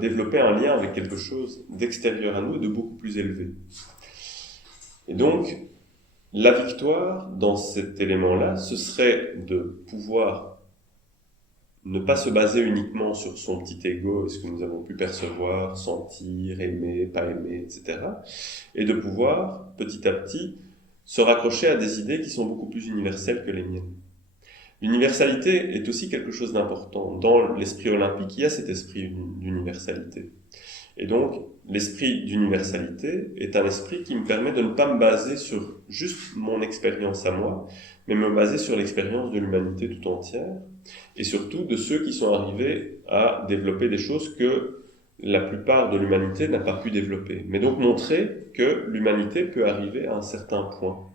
développer un lien avec quelque chose d'extérieur à nous, de beaucoup plus élevé. Et donc, la victoire dans cet élément-là, ce serait de pouvoir ne pas se baser uniquement sur son petit ego et ce que nous avons pu percevoir, sentir, aimer, pas aimer, etc. Et de pouvoir, petit à petit, se raccrocher à des idées qui sont beaucoup plus universelles que les miennes. L'universalité est aussi quelque chose d'important. Dans l'esprit olympique, il y a cet esprit d'universalité. Et donc, l'esprit d'universalité est un esprit qui me permet de ne pas me baser sur juste mon expérience à moi, mais me baser sur l'expérience de l'humanité tout entière, et surtout de ceux qui sont arrivés à développer des choses que la plupart de l'humanité n'a pas pu développer. Mais donc montrer que l'humanité peut arriver à un certain point.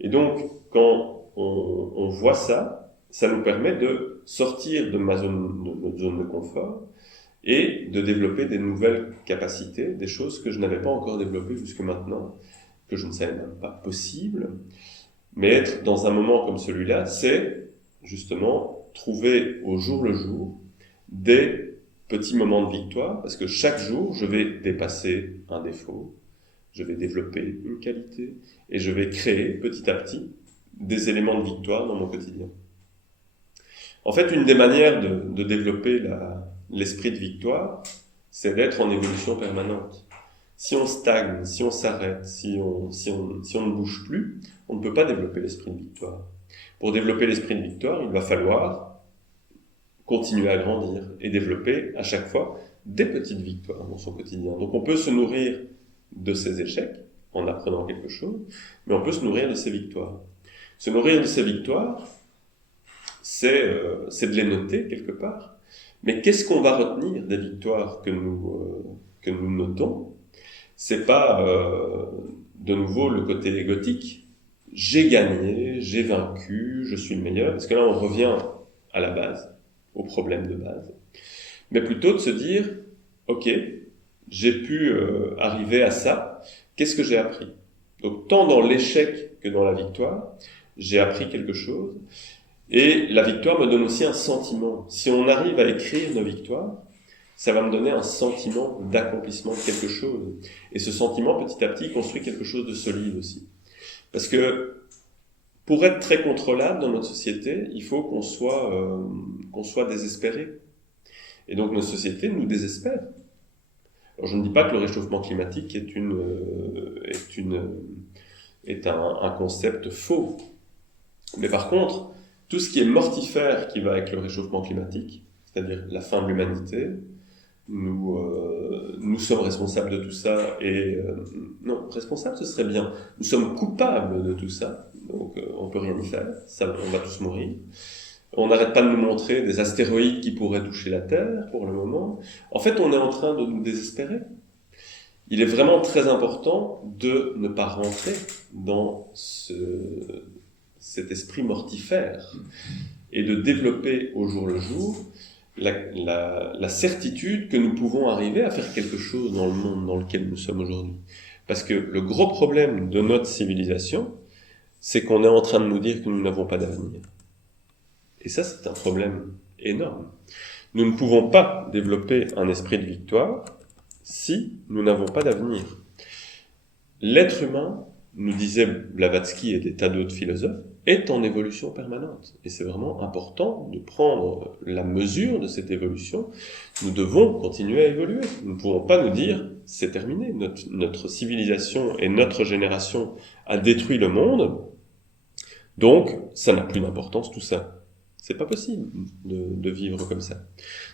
Et donc, quand on voit ça, ça nous permet de sortir de notre zone de confort et de développer des nouvelles capacités, des choses que je n'avais pas encore développées jusque maintenant, que je ne savais même pas possible. Mais être dans un moment comme celui-là, c'est justement trouver au jour le jour des petits moments de victoire, parce que chaque jour, je vais dépasser un défaut, je vais développer une qualité, et je vais créer petit à petit des éléments de victoire dans mon quotidien. En fait, une des manières de développer l'esprit de victoire, c'est d'être en évolution permanente. Si on stagne, si on s'arrête, si on ne bouge plus, on ne peut pas développer l'esprit de victoire. Pour développer l'esprit de victoire, il va falloir continuer à grandir et développer à chaque fois des petites victoires dans son quotidien. Donc on peut se nourrir de ses échecs en apprenant quelque chose, mais on peut se nourrir de ses victoires. Se nourrir de ses victoires, c'est de les noter quelque part. Mais qu'est-ce qu'on va retenir des victoires que nous notons? C'est pas de nouveau le côté égotique. J'ai gagné, j'ai vaincu, je suis le meilleur. Parce que là, on revient à la base, au problème de base. Mais plutôt de se dire, ok, j'ai pu arriver à ça. Qu'est-ce que j'ai appris? Donc, tant dans l'échec que dans la victoire, j'ai appris quelque chose. Et la victoire me donne aussi un sentiment. Si on arrive à écrire nos victoires, ça va me donner un sentiment d'accomplissement de quelque chose. Et ce sentiment, petit à petit, construit quelque chose de solide aussi. Parce que pour être très contrôlable dans notre société, il faut qu'on soit désespéré. Et donc nos sociétés nous désespèrent. Alors je ne dis pas que le réchauffement climatique est un concept faux. Mais par contre, tout ce qui est mortifère qui va avec le réchauffement climatique, c'est-à-dire la fin de l'humanité, nous sommes responsables de tout ça non, responsables ce serait bien. Nous sommes coupables de tout ça, donc on peut rien y faire, on va tous mourir. On n'arrête pas de nous montrer des astéroïdes qui pourraient toucher la Terre pour le moment. En fait, on est en train de nous désespérer. Il est vraiment très important de ne pas rentrer dans cet esprit mortifère et de développer au jour le jour la certitude que nous pouvons arriver à faire quelque chose dans le monde dans lequel nous sommes aujourd'hui. Parce que le gros problème de notre civilisation, c'est qu'on est en train de nous dire que nous n'avons pas d'avenir. Et ça, c'est un problème énorme. Nous ne pouvons pas développer un esprit de victoire si nous n'avons pas d'avenir. L'être humain, nous disait Blavatsky et des tas d'autres philosophes, est en évolution permanente. Et c'est vraiment important de prendre la mesure de cette évolution. Nous devons continuer à évoluer. Nous ne pouvons pas nous dire, c'est terminé, notre civilisation et notre génération a détruit le monde, donc ça n'a plus d'importance tout ça. C'est pas possible de vivre comme ça.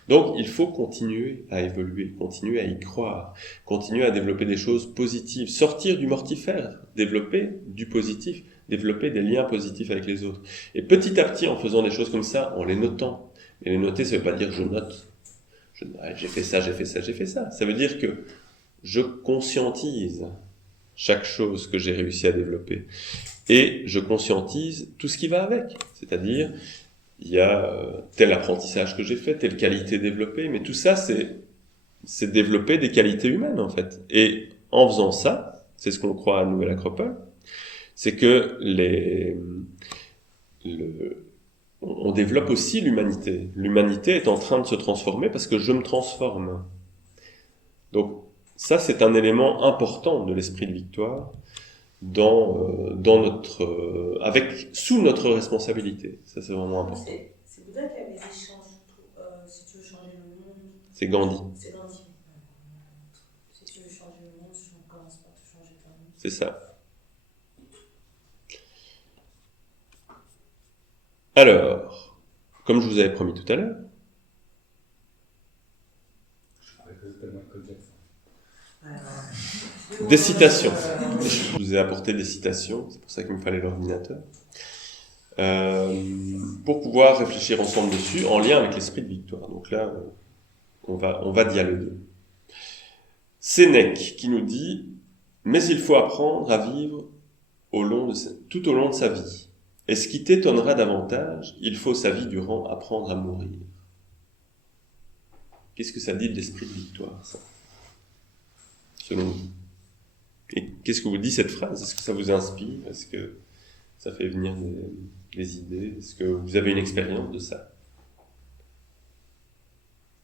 Donc, il faut continuer à évoluer, continuer à y croire, continuer à développer des choses positives, sortir du mortifère, développer du positif, développer des liens positifs avec les autres. Et petit à petit, en faisant des choses comme ça, en les notant. Et les noter, ça veut pas dire je note. J'ai fait ça, j'ai fait ça, j'ai fait ça. Ça veut dire que je conscientise chaque chose que j'ai réussi à développer. Et je conscientise tout ce qui va avec. C'est-à-dire, il y a tel apprentissage que j'ai fait, telle qualité développée, mais tout ça, c'est développer des qualités humaines, en fait. Et en faisant ça, c'est ce qu'on croit à Nouvelle Acropole, c'est que on développe aussi l'humanité. L'humanité est en train de se transformer parce que je me transforme. Donc, ça, c'est un élément important de l'esprit de victoire sous notre responsabilité. Ça, c'est vraiment important. C'est Bouddha qui avait dit si tu veux changer le monde. C'est Gandhi. C'est Gandhi. Si tu veux changer le monde, commence par te changer toi-même. C'est ça. Alors, comme je vous avais promis tout à l'heure, Je croyais que c'était Michael Jackson. des citations. Je vous ai apporté des citations, c'est pour ça qu'il me fallait l'ordinateur. Pour pouvoir réfléchir ensemble dessus en lien avec l'esprit de victoire. Donc là, on va dialoguer. Sénèque qui nous dit « Mais il faut apprendre à vivre tout au long de sa vie. Et ce qui t'étonnera davantage, il faut sa vie durant apprendre à mourir. » Qu'est-ce que ça dit de l'esprit de victoire, ça, selon vous? Et qu'est-ce que vous dit cette phrase? Est-ce que ça vous inspire? Est-ce que ça fait venir des idées? Est-ce que vous avez une expérience de ça?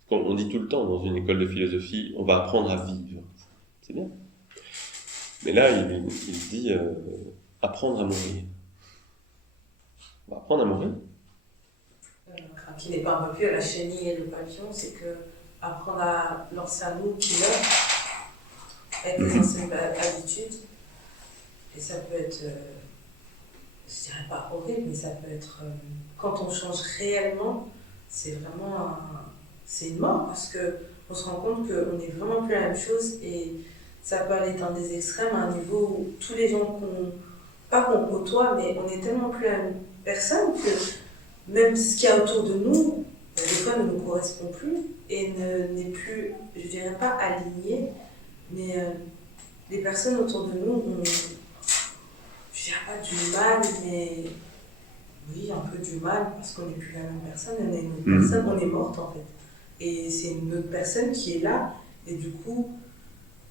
On dit tout le temps dans une école de philosophie, on va apprendre à vivre. C'est bien. Mais là, il dit apprendre à mourir. On va apprendre à mourir. Qui n'est pas un peu plus à la chenille et le papillon, c'est que apprendre à lancer un nous qui meurt avec les anciennes habitudes. Et ça peut être, je dirais pas horrible, mais ça peut être, quand on change réellement, c'est vraiment c'est une mort parce qu'on se rend compte qu'on n'est vraiment plus la même chose et ça peut aller dans des extrêmes à un niveau où tous les gens pas qu'on côtoie, mais on est tellement plus la même personne que même ce qu'il y a autour de nous, des fois ne nous correspond plus et n'est plus, je dirais pas aligné, mais les personnes autour de nous ont, je dirais pas du mal, mais oui, un peu du mal parce qu'on n'est plus la même personne, on est une autre personne, on est morte en fait. Et c'est une autre personne qui est là, et du coup,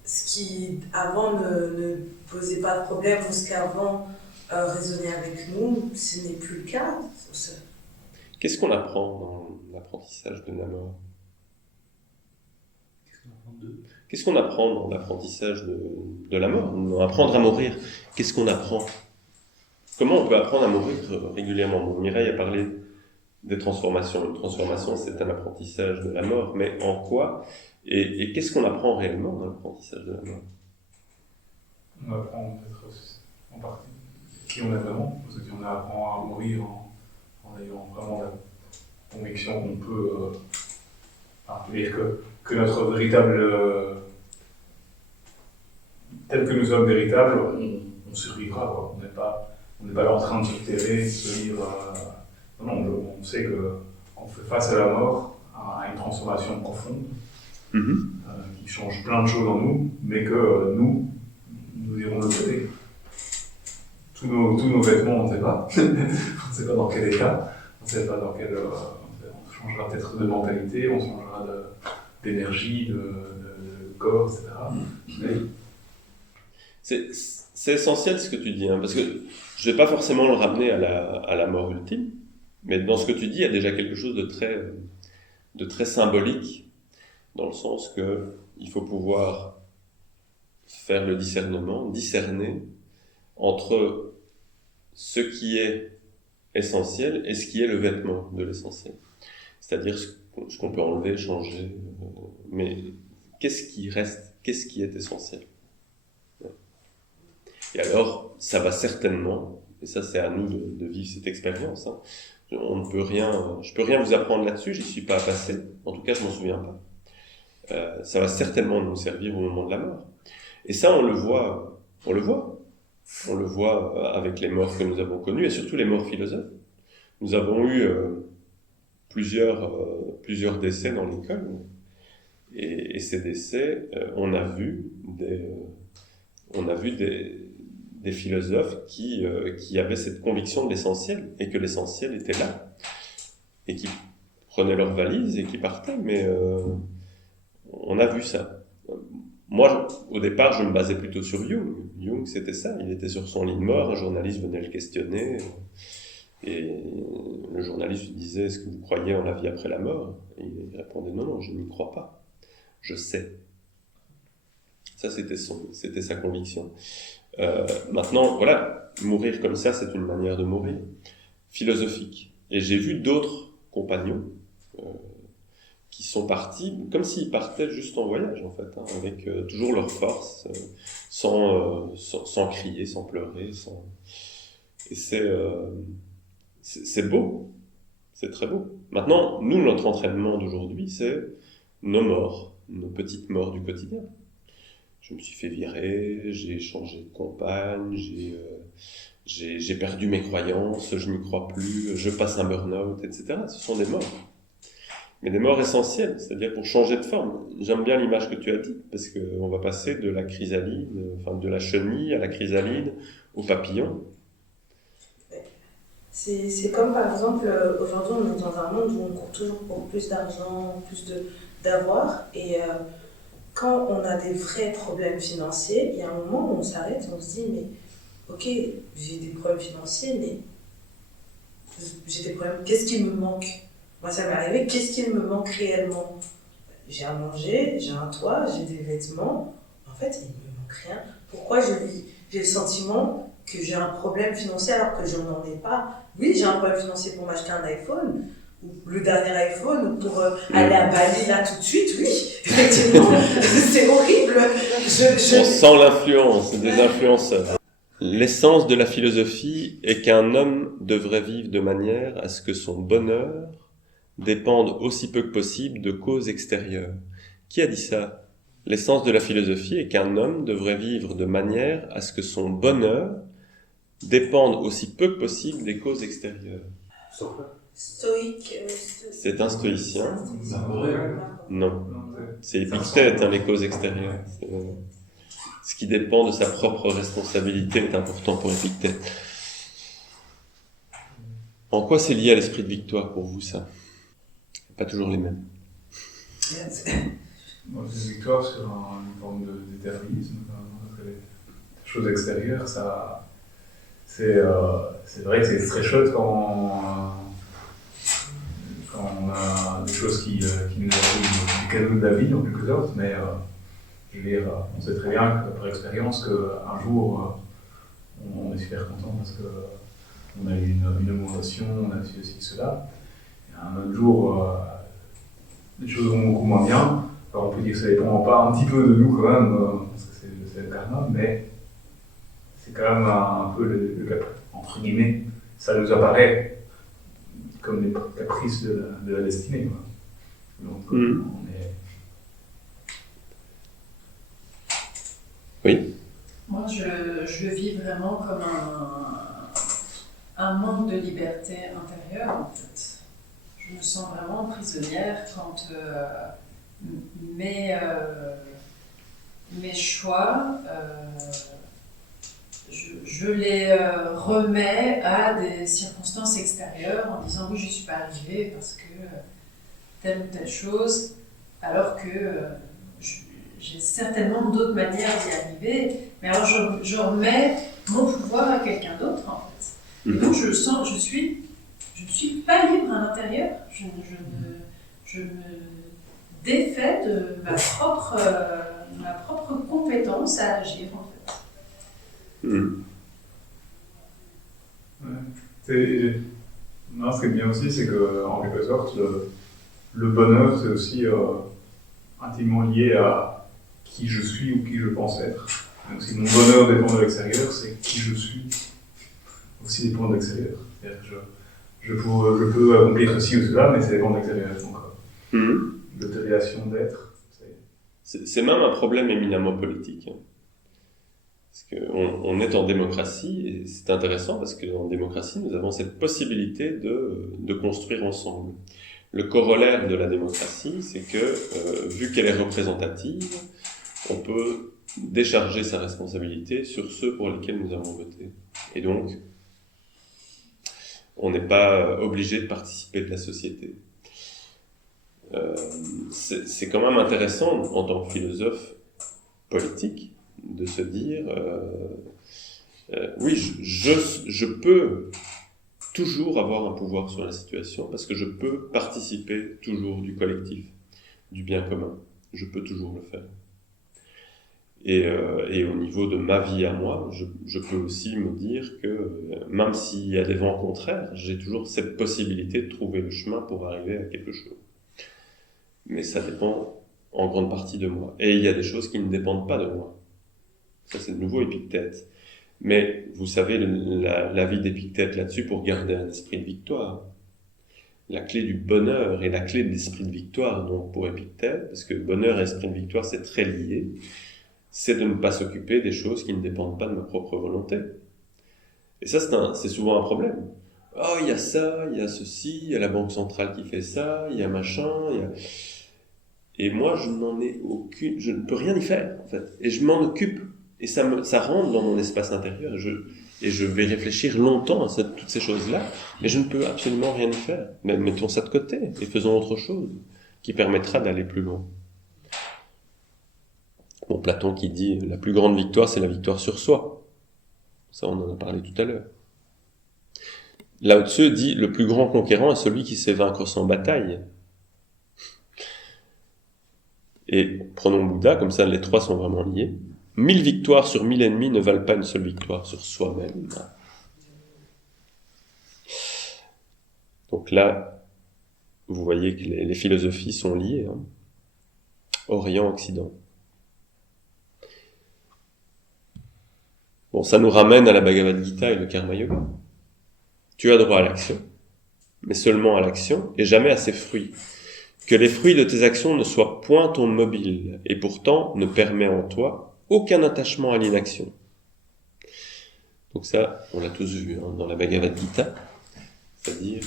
ce qui avant ne posait pas de problème, ou ce qu'avant résonnait avec nous, ce n'est plus le cas. Qu'est-ce qu'on apprend dans l'apprentissage de la mort? Qu'est-ce qu'on apprend dans l'apprentissage de la mort? Apprendre à mourir, qu'est-ce qu'on apprend? Comment on peut apprendre à mourir régulièrement? Bon, Mireille a parlé des transformations. Une transformation, c'est un apprentissage de la mort, mais en quoi? Et qu'est-ce qu'on apprend réellement dans l'apprentissage de la mort? On apprend peut-être en partie qui on est vraiment, parce qu'on apprend à mourir en ayant vraiment la conviction qu'on peut, dire que notre véritable, tel que nous sommes véritables, on survivra, quoi. On n'est pas là en train de se terrer, de se dire, non, on sait qu'on fait face à la mort, à une transformation profonde, qui change plein de choses en nous, mais que nous irons de l'autre côté. Tous nos vêtements, on ne sait pas. On ne sait pas dans quel état. On ne sait pas dans quel. On changera peut-être de mentalité, on changera d'énergie, de corps, etc. Mais... C'est essentiel ce que tu dis, hein, parce que je ne vais pas forcément le ramener à la mort ultime, mais dans ce que tu dis, il y a déjà quelque chose de très symbolique, dans le sens qu'il faut pouvoir faire le discernement, discerner entre ce qui est essentiel et ce qui est le vêtement de l'essentiel. C'est-à-dire ce qu'on peut enlever, changer, mais qu'est-ce qui reste, qu'est-ce qui est essentiel? Et alors, ça va certainement, et ça c'est à nous de vivre cette expérience, hein. Je peux rien vous apprendre là-dessus, j'y suis pas passé, en tout cas je m'en souviens pas. Ça va certainement nous servir au moment de la mort. Et ça on le voit avec les morts que nous avons connues, et surtout les morts philosophes. Nous avons eu plusieurs décès dans l'école, et ces décès, on a vu des philosophes qui avaient cette conviction de l'essentiel, et que l'essentiel était là, et qui prenaient leurs valises et qui partaient, mais on a vu ça. Moi, au départ, je me basais plutôt sur Jung. Jung, c'était ça, il était sur son lit de mort, un journaliste venait le questionner, et le journaliste lui disait « Est-ce que vous croyez en la vie après la mort ?» Et il répondait « Non, je n'y crois pas, je sais. » Ça, c'était sa conviction. Maintenant, voilà, mourir comme ça, c'est une manière de mourir, philosophique. Et j'ai vu d'autres compagnons qui sont partis, comme s'ils partaient juste en voyage, en fait, hein, avec toujours leur force, sans crier, sans pleurer, Et C'est beau, c'est très beau. Maintenant, nous, notre entraînement d'aujourd'hui, c'est nos morts, nos petites morts du quotidien. Je me suis fait virer, j'ai changé de compagne, j'ai perdu mes croyances, je n'y crois plus, je passe un burn-out, etc. Ce sont des morts. Mais des morts essentielles, c'est-à-dire pour changer de forme. J'aime bien l'image que tu as dit, parce qu'on va passer de la chrysalide, enfin de la chenille à la chrysalide, au papillon. C'est comme par exemple, aujourd'hui on est dans un monde où on court toujours pour plus d'argent, d'avoir, et quand on a des vrais problèmes financiers, il y a un moment où on s'arrête, on se dit mais ok, j'ai des problèmes financiers, mais j'ai des problèmes, qu'est-ce qui me manque? Moi ça m'est arrivé, qu'est-ce qui me manque réellement? J'ai à manger, j'ai un toit, j'ai des vêtements, en fait il ne me manque rien. Pourquoi j'ai le sentiment que j'ai un problème financier alors que je n'en ai pas? Oui, j'ai un problème financier pour m'acheter un iPhone, ou le dernier iPhone, ou pour aller à Bali là tout de suite, oui, effectivement, c'est horrible. On sent l'influence des influenceurs. L'essence de la philosophie est qu'un homme devrait vivre de manière à ce que son bonheur dépende aussi peu que possible de causes extérieures. Qui a dit ça? L'essence de la philosophie est qu'un homme devrait vivre de manière à ce que son bonheur dépende aussi peu que possible des causes extérieures. Stoïque. C'est un stoïcien? Non. Non. C'est Épictète, les causes extérieures. Ce qui dépend de sa propre responsabilité est important pour Épictète. En quoi c'est lié à l'esprit de victoire pour vous, ça? Pas toujours les mêmes. Bon, c'est une victoire sur une forme d'éternalisme. Les choses extérieures, ça, c'est vrai que c'est très chouette quand on a des choses qui nous arrivent, des cadeaux de la vie en quelque sorte, mais je veux dire, on sait très bien que, par expérience qu'un jour on est super content parce qu'on a eu une augmentation, on a fait ceci, cela, et un autre jour les choses vont beaucoup moins bien. Alors on peut dire que ça dépend pas un petit peu de nous quand même, parce que c'est le karma, mais c'est quand même un peu le caprice, entre guillemets, ça nous apparaît comme des caprices de la destinée, quoi. Donc on est... Oui. Moi, je le vis vraiment comme un manque de liberté intérieure, en fait. Je me sens vraiment prisonnière quand mes choix, je les remets à des circonstances extérieures en disant oui, je ne suis pas arrivée parce que telle ou telle chose, alors que j'ai certainement d'autres manières d'y arriver, mais alors je remets mon pouvoir à quelqu'un d'autre en fait. Et donc je ne suis pas libre à l'intérieur, je me défais de ma propre compétence à agir en fait. Ouais. Non, ce qui est bien aussi, c'est qu'en quelque sorte, le bonheur, c'est aussi intimement lié à qui je suis ou qui je pense être. Donc si mon bonheur dépend de l'extérieur, c'est qui je suis aussi dépend de l'extérieur. C'est-à-dire que je peux accomplir ceci ou cela, mais ça dépend de l'extérieur. Donc, l'autorisation d'être. C'est même un problème éminemment politique. Parce qu'on est en démocratie, et c'est intéressant parce qu'en démocratie, nous avons cette possibilité de construire ensemble. Le corollaire de la démocratie, c'est que, vu qu'elle est représentative, on peut décharger sa responsabilité sur ceux pour lesquels nous avons voté. Et donc, on n'est pas obligé de participer de la société. C'est quand même intéressant, en tant que philosophe politique, de se dire oui, je peux toujours avoir un pouvoir sur la situation parce que je peux participer toujours du collectif, du bien commun. Je peux toujours le faire. Et au niveau de ma vie à moi, je peux aussi me dire que même s'il y a des vents contraires, j'ai toujours cette possibilité de trouver le chemin pour arriver à quelque chose. Mais ça dépend en grande partie de moi. Et il y a des choses qui ne dépendent pas de moi. Ça, c'est de nouveau Épictète. Mais vous savez l'avis d'Épictète là-dessus pour garder un esprit de victoire. La clé du bonheur et la clé de l'esprit de victoire, donc pour Épictète, parce que bonheur et esprit de victoire c'est très lié, c'est de ne pas s'occuper des choses qui ne dépendent pas de ma propre volonté. Et ça c'est souvent un problème. Oh, il y a ça, il y a ceci, il y a la banque centrale qui fait ça, il y a machin, Et moi, je ne peux rien y faire, en fait. Et je m'en occupe. Et ça rentre dans mon espace intérieur. Et je vais réfléchir longtemps à toutes ces choses-là. Mais je ne peux absolument rien y faire. Mais mettons ça de côté et faisons autre chose qui permettra d'aller plus loin. Bon, Platon qui dit la plus grande victoire, c'est la victoire sur soi. Ça, on en a parlé tout à l'heure. Lao Tzu dit le plus grand conquérant est celui qui sait vaincre sans bataille. Et prenons Bouddha, comme ça les trois sont vraiment liés. 1000 victoires sur 1000 ennemis ne valent pas une seule victoire sur soi-même. Donc là, vous voyez que les philosophies sont liées. Hein. Orient, Occident. Bon, ça nous ramène à la Bhagavad Gita et le Karma Yoga. Tu as droit à l'action, mais seulement à l'action et jamais à ses fruits. Que les fruits de tes actions ne soient point ton mobile, et pourtant ne permet en toi aucun attachement à l'inaction. Donc ça, on l'a tous vu hein, dans la Bhagavad Gita, c'est-à-dire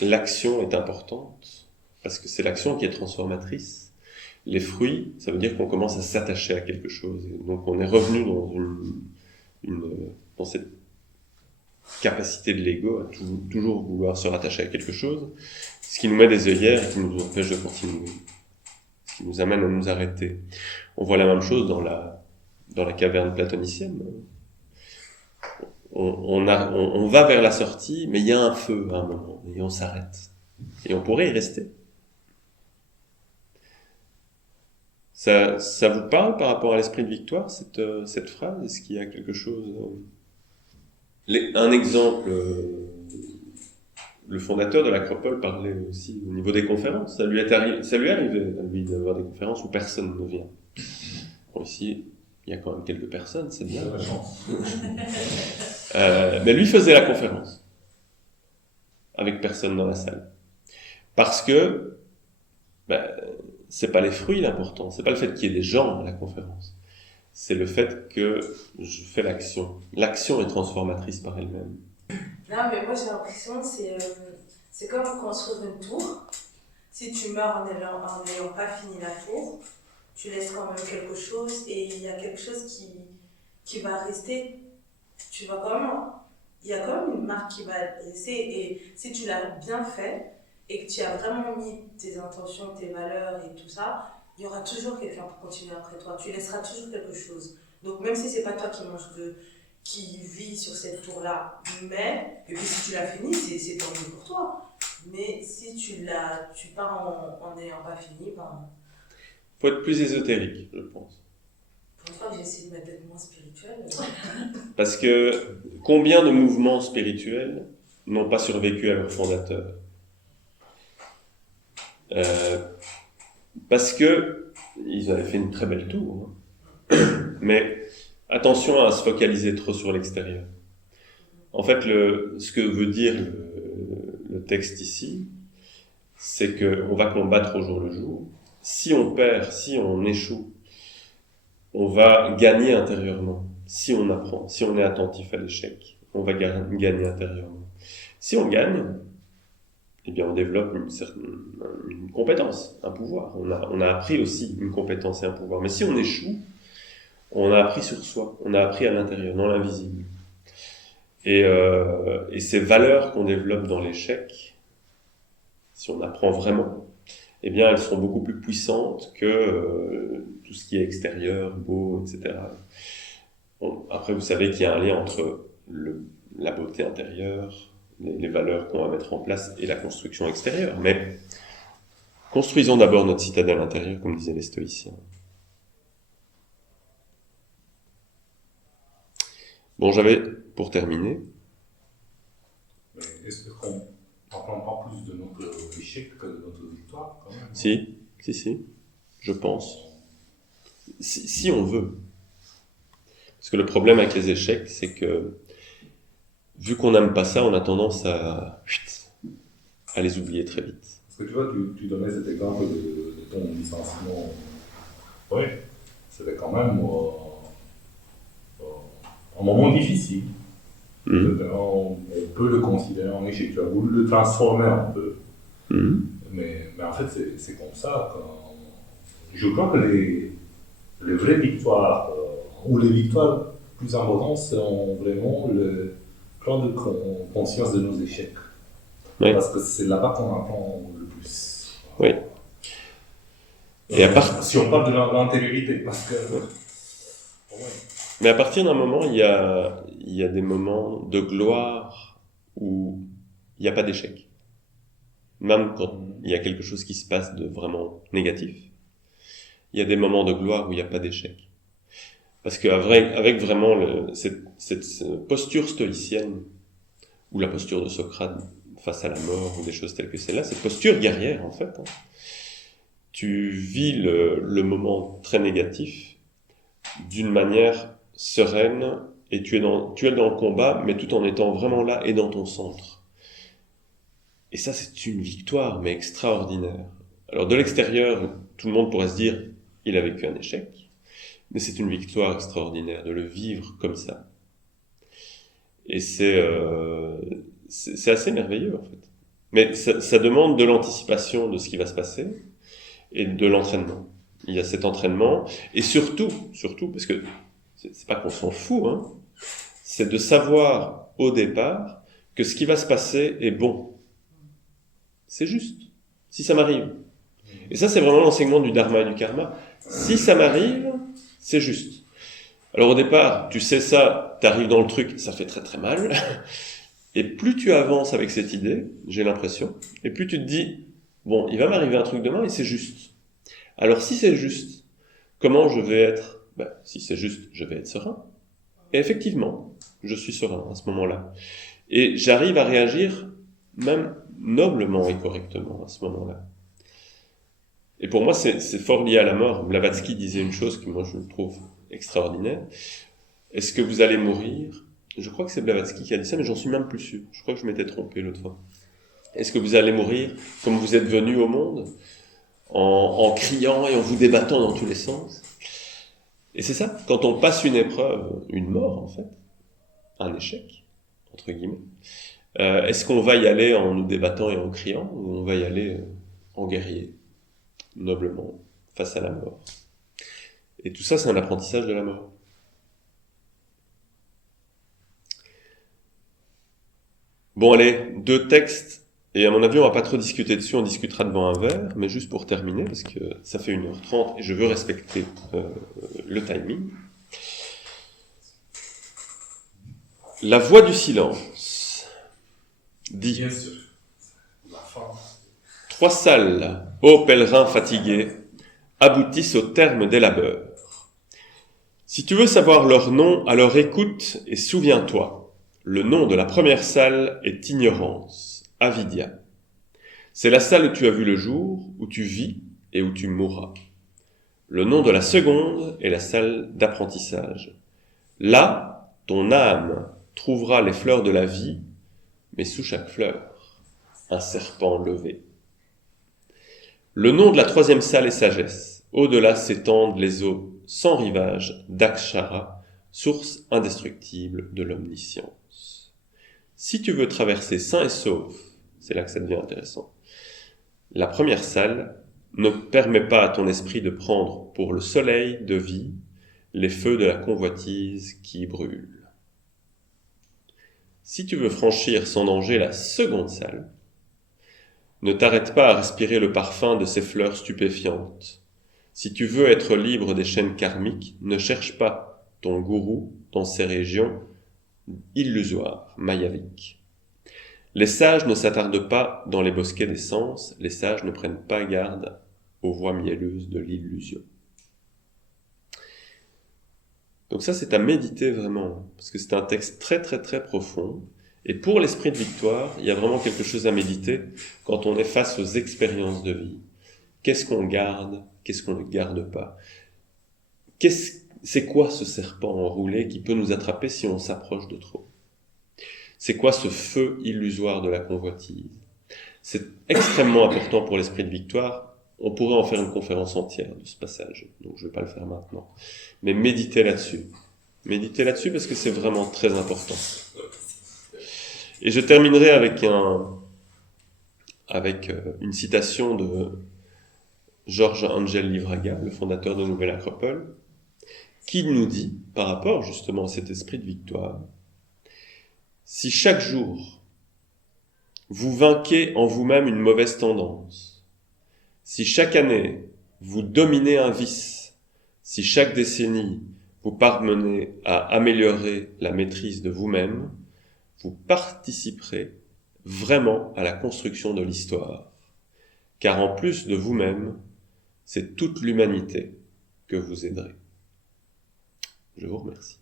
l'action est importante, parce que c'est l'action qui est transformatrice. Les fruits, ça veut dire qu'on commence à s'attacher à quelque chose, et donc on est revenu dans cette capacité de l'ego à toujours vouloir se rattacher à quelque chose, ce qui nous met des œillères et qui nous empêche de continuer, ce qui nous amène à nous arrêter. On voit la même chose dans la caverne platonicienne. On va vers la sortie, mais il y a un feu à un moment, et on s'arrête. Et on pourrait y rester. Ça vous parle par rapport à l'esprit de victoire, cette phrase? Est-ce qu'il y a quelque chose... Un exemple, le fondateur de l'Acropole parlait aussi au niveau des conférences. Ça lui arrivé à lui d'avoir des conférences où personne ne vient. Bon, ici, il y a quand même quelques personnes, c'est bien. La chance. Mais lui faisait la conférence avec personne dans la salle. Parce que c'est pas les fruits l'important, c'est pas le fait qu'il y ait des gens à la conférence. C'est le fait que je fais l'action. L'action est transformatrice par elle-même. Non, mais moi j'ai l'impression que c'est comme construire une tour. Si tu meurs en n'ayant pas fini la tour, tu laisses quand même quelque chose et il y a quelque chose qui va rester. Tu vas quand même... Il y a quand même une marque qui va laisser et si tu l'as bien fait et que tu as vraiment mis tes intentions, tes valeurs et tout ça, il y aura toujours quelqu'un pour continuer après toi. Tu laisseras toujours quelque chose. Donc même si c'est pas toi qui vit sur cette tour-là, et puis si tu l'as fini, c'est tant mieux pour toi. Mais si tu pars en n'ayant pas fini, Faut être plus ésotérique, je pense. pour une fois que j'ai essayé de m'être moins spirituelle. Parce que combien de mouvements spirituels n'ont pas survécu à leur fondateur? Parce que ils avaient fait une très belle tour. Hein. Mais attention à se focaliser trop sur l'extérieur. En fait, ce que veut dire le texte ici, c'est qu'on va combattre au jour le jour. Si on perd, si on échoue, on va gagner intérieurement. Si on apprend, si on est attentif à l'échec, on va gagner intérieurement. Si on gagne, eh bien on développe une compétence, un pouvoir. On a appris aussi une compétence et un pouvoir. Mais si on échoue, on a appris sur soi, on a appris à l'intérieur, dans l'invisible. Et ces valeurs qu'on développe dans l'échec, si on apprend vraiment, eh bien elles seront beaucoup plus puissantes que tout ce qui est extérieur, beau, etc. Bon, après, vous savez qu'il y a un lien entre la beauté intérieure, les valeurs qu'on va mettre en place et la construction extérieure. Mais construisons d'abord notre citadelle intérieure, comme disaient les stoïciens. Bon, j'avais, pour terminer... Mais est-ce qu'on n'apprend pas plus de notre échec que de notre victoire, quand même? Si, je pense. Si on veut. Parce que le problème avec les échecs, c'est que vu qu'on n'aime pas ça, on a tendance à les oublier très vite. Parce que tu vois, tu donnais cet exemple de ton licenciement. Oui, c'était quand même un moment difficile. On peut le considérer en échec. Tu as voulu le transformer un peu. Mais en fait, c'est comme ça. Je crois que les vraies victoires, ou les victoires plus importantes, sont vraiment le plan de conscience de nos échecs. Oui. Parce que c'est là-bas qu'on apprend le plus. Oui. Et si on parle de l'antériorité, parce que... Mais à partir d'un moment, il y a des moments de gloire où il n'y a pas d'échec. Même quand il y a quelque chose qui se passe de vraiment négatif, il y a des moments de gloire où il n'y a pas d'échec. Parce qu'avec vraiment cette posture stoïcienne, ou la posture de Socrate face à la mort, ou des choses telles que celle-là, cette posture guerrière en fait, tu vis le moment très négatif d'une manière sereine, et tu es dans le combat, mais tout en étant vraiment là et dans ton centre. Et ça, c'est une victoire, mais extraordinaire. Alors de l'extérieur, tout le monde pourrait se dire, il a vécu un échec, mais c'est une victoire extraordinaire de le vivre comme ça. Et c'est assez merveilleux, en fait. Mais ça demande de l'anticipation de ce qui va se passer, et de l'entraînement. Il y a cet entraînement, et surtout, parce que c'est pas qu'on s'en fout, hein, c'est de savoir au départ que ce qui va se passer est bon. C'est juste. Si ça m'arrive. Et ça, c'est vraiment l'enseignement du dharma et du karma. Si ça m'arrive, c'est juste. Alors au départ, tu sais ça, t'arrives dans le truc, ça fait très très mal. Et plus tu avances avec cette idée, j'ai l'impression, et plus tu te dis, bon, il va m'arriver un truc demain et c'est juste. Alors si c'est juste, comment je vais être? Si c'est juste, je vais être serein. Et effectivement, je suis serein à ce moment-là. Et j'arrive à réagir même noblement et correctement à ce moment-là. Et pour moi, c'est fort lié à la mort. Blavatsky disait une chose que moi je trouve extraordinaire. Est-ce que vous allez mourir? Je crois que c'est Blavatsky qui a dit ça, mais j'en suis même plus sûr. Je crois que je m'étais trompé l'autre fois. Est-ce que vous allez mourir comme vous êtes venu au monde, en criant et en vous débattant dans tous les sens? Et c'est ça, quand on passe une épreuve, une mort en fait, un échec, entre guillemets, est-ce qu'on va y aller en nous débattant et en criant, ou on va y aller en guerrier, noblement, face à la mort? Et tout ça, c'est un apprentissage de la mort. Bon, allez, 2 textes, et à mon avis, on va pas trop discuter dessus, on discutera devant un verre, mais juste pour terminer, parce que ça fait 1h30, et je veux respecter le timing. La voix du silence dit: Bien sûr. La fin. 3 salles, ô pèlerins fatigués, aboutissent au terme des labeurs. Si tu veux savoir leur nom, alors écoute et souviens-toi. Le nom de la première salle est ignorance, avidya. C'est la salle où tu as vu le jour, où tu vis et où tu mourras. Le nom de la seconde est la salle d'apprentissage. Là, ton âme trouvera les fleurs de la vie, mais sous chaque fleur, un serpent levé. Le nom de la 3e salle est sagesse. Au-delà s'étendent les eaux sans rivage d'Akshara, source indestructible de l'omniscience. Si tu veux traverser sain et sauf, c'est là que ça devient intéressant, la première salle ne permet pas à ton esprit de prendre pour le soleil de vie les feux de la convoitise qui brûlent. Si tu veux franchir sans danger la seconde salle, ne t'arrête pas à respirer le parfum de ces fleurs stupéfiantes. Si tu veux être libre des chaînes karmiques, ne cherche pas ton gourou dans ces régions illusoires, mayaviques. Les sages ne s'attardent pas dans les bosquets des sens, les sages ne prennent pas garde aux voies mielleuses de l'illusion. Donc ça, c'est à méditer vraiment, parce que c'est un texte très très très profond. Et pour l'esprit de victoire, il y a vraiment quelque chose à méditer quand on est face aux expériences de vie. Qu'est-ce qu'on garde? Qu'est-ce qu'on ne garde pas? c'est quoi ce serpent enroulé qui peut nous attraper si on s'approche de trop? C'est quoi ce feu illusoire de la convoitise? C'est extrêmement important pour l'esprit de victoire. On pourrait en faire une conférence entière de ce passage, donc je ne vais pas le faire maintenant. Mais méditez là-dessus. Méditez là-dessus parce que c'est vraiment très important. Et je terminerai avec une citation de Georges Angel Livraga, le fondateur de Nouvelle Acropole, qui nous dit, par rapport justement à cet esprit de victoire, si chaque jour vous vainquez en vous-même une mauvaise tendance, si chaque année vous dominez un vice, si chaque décennie vous parvenez à améliorer la maîtrise de vous-même, vous participerez vraiment à la construction de l'histoire, car en plus de vous-même, c'est toute l'humanité que vous aiderez. Je vous remercie.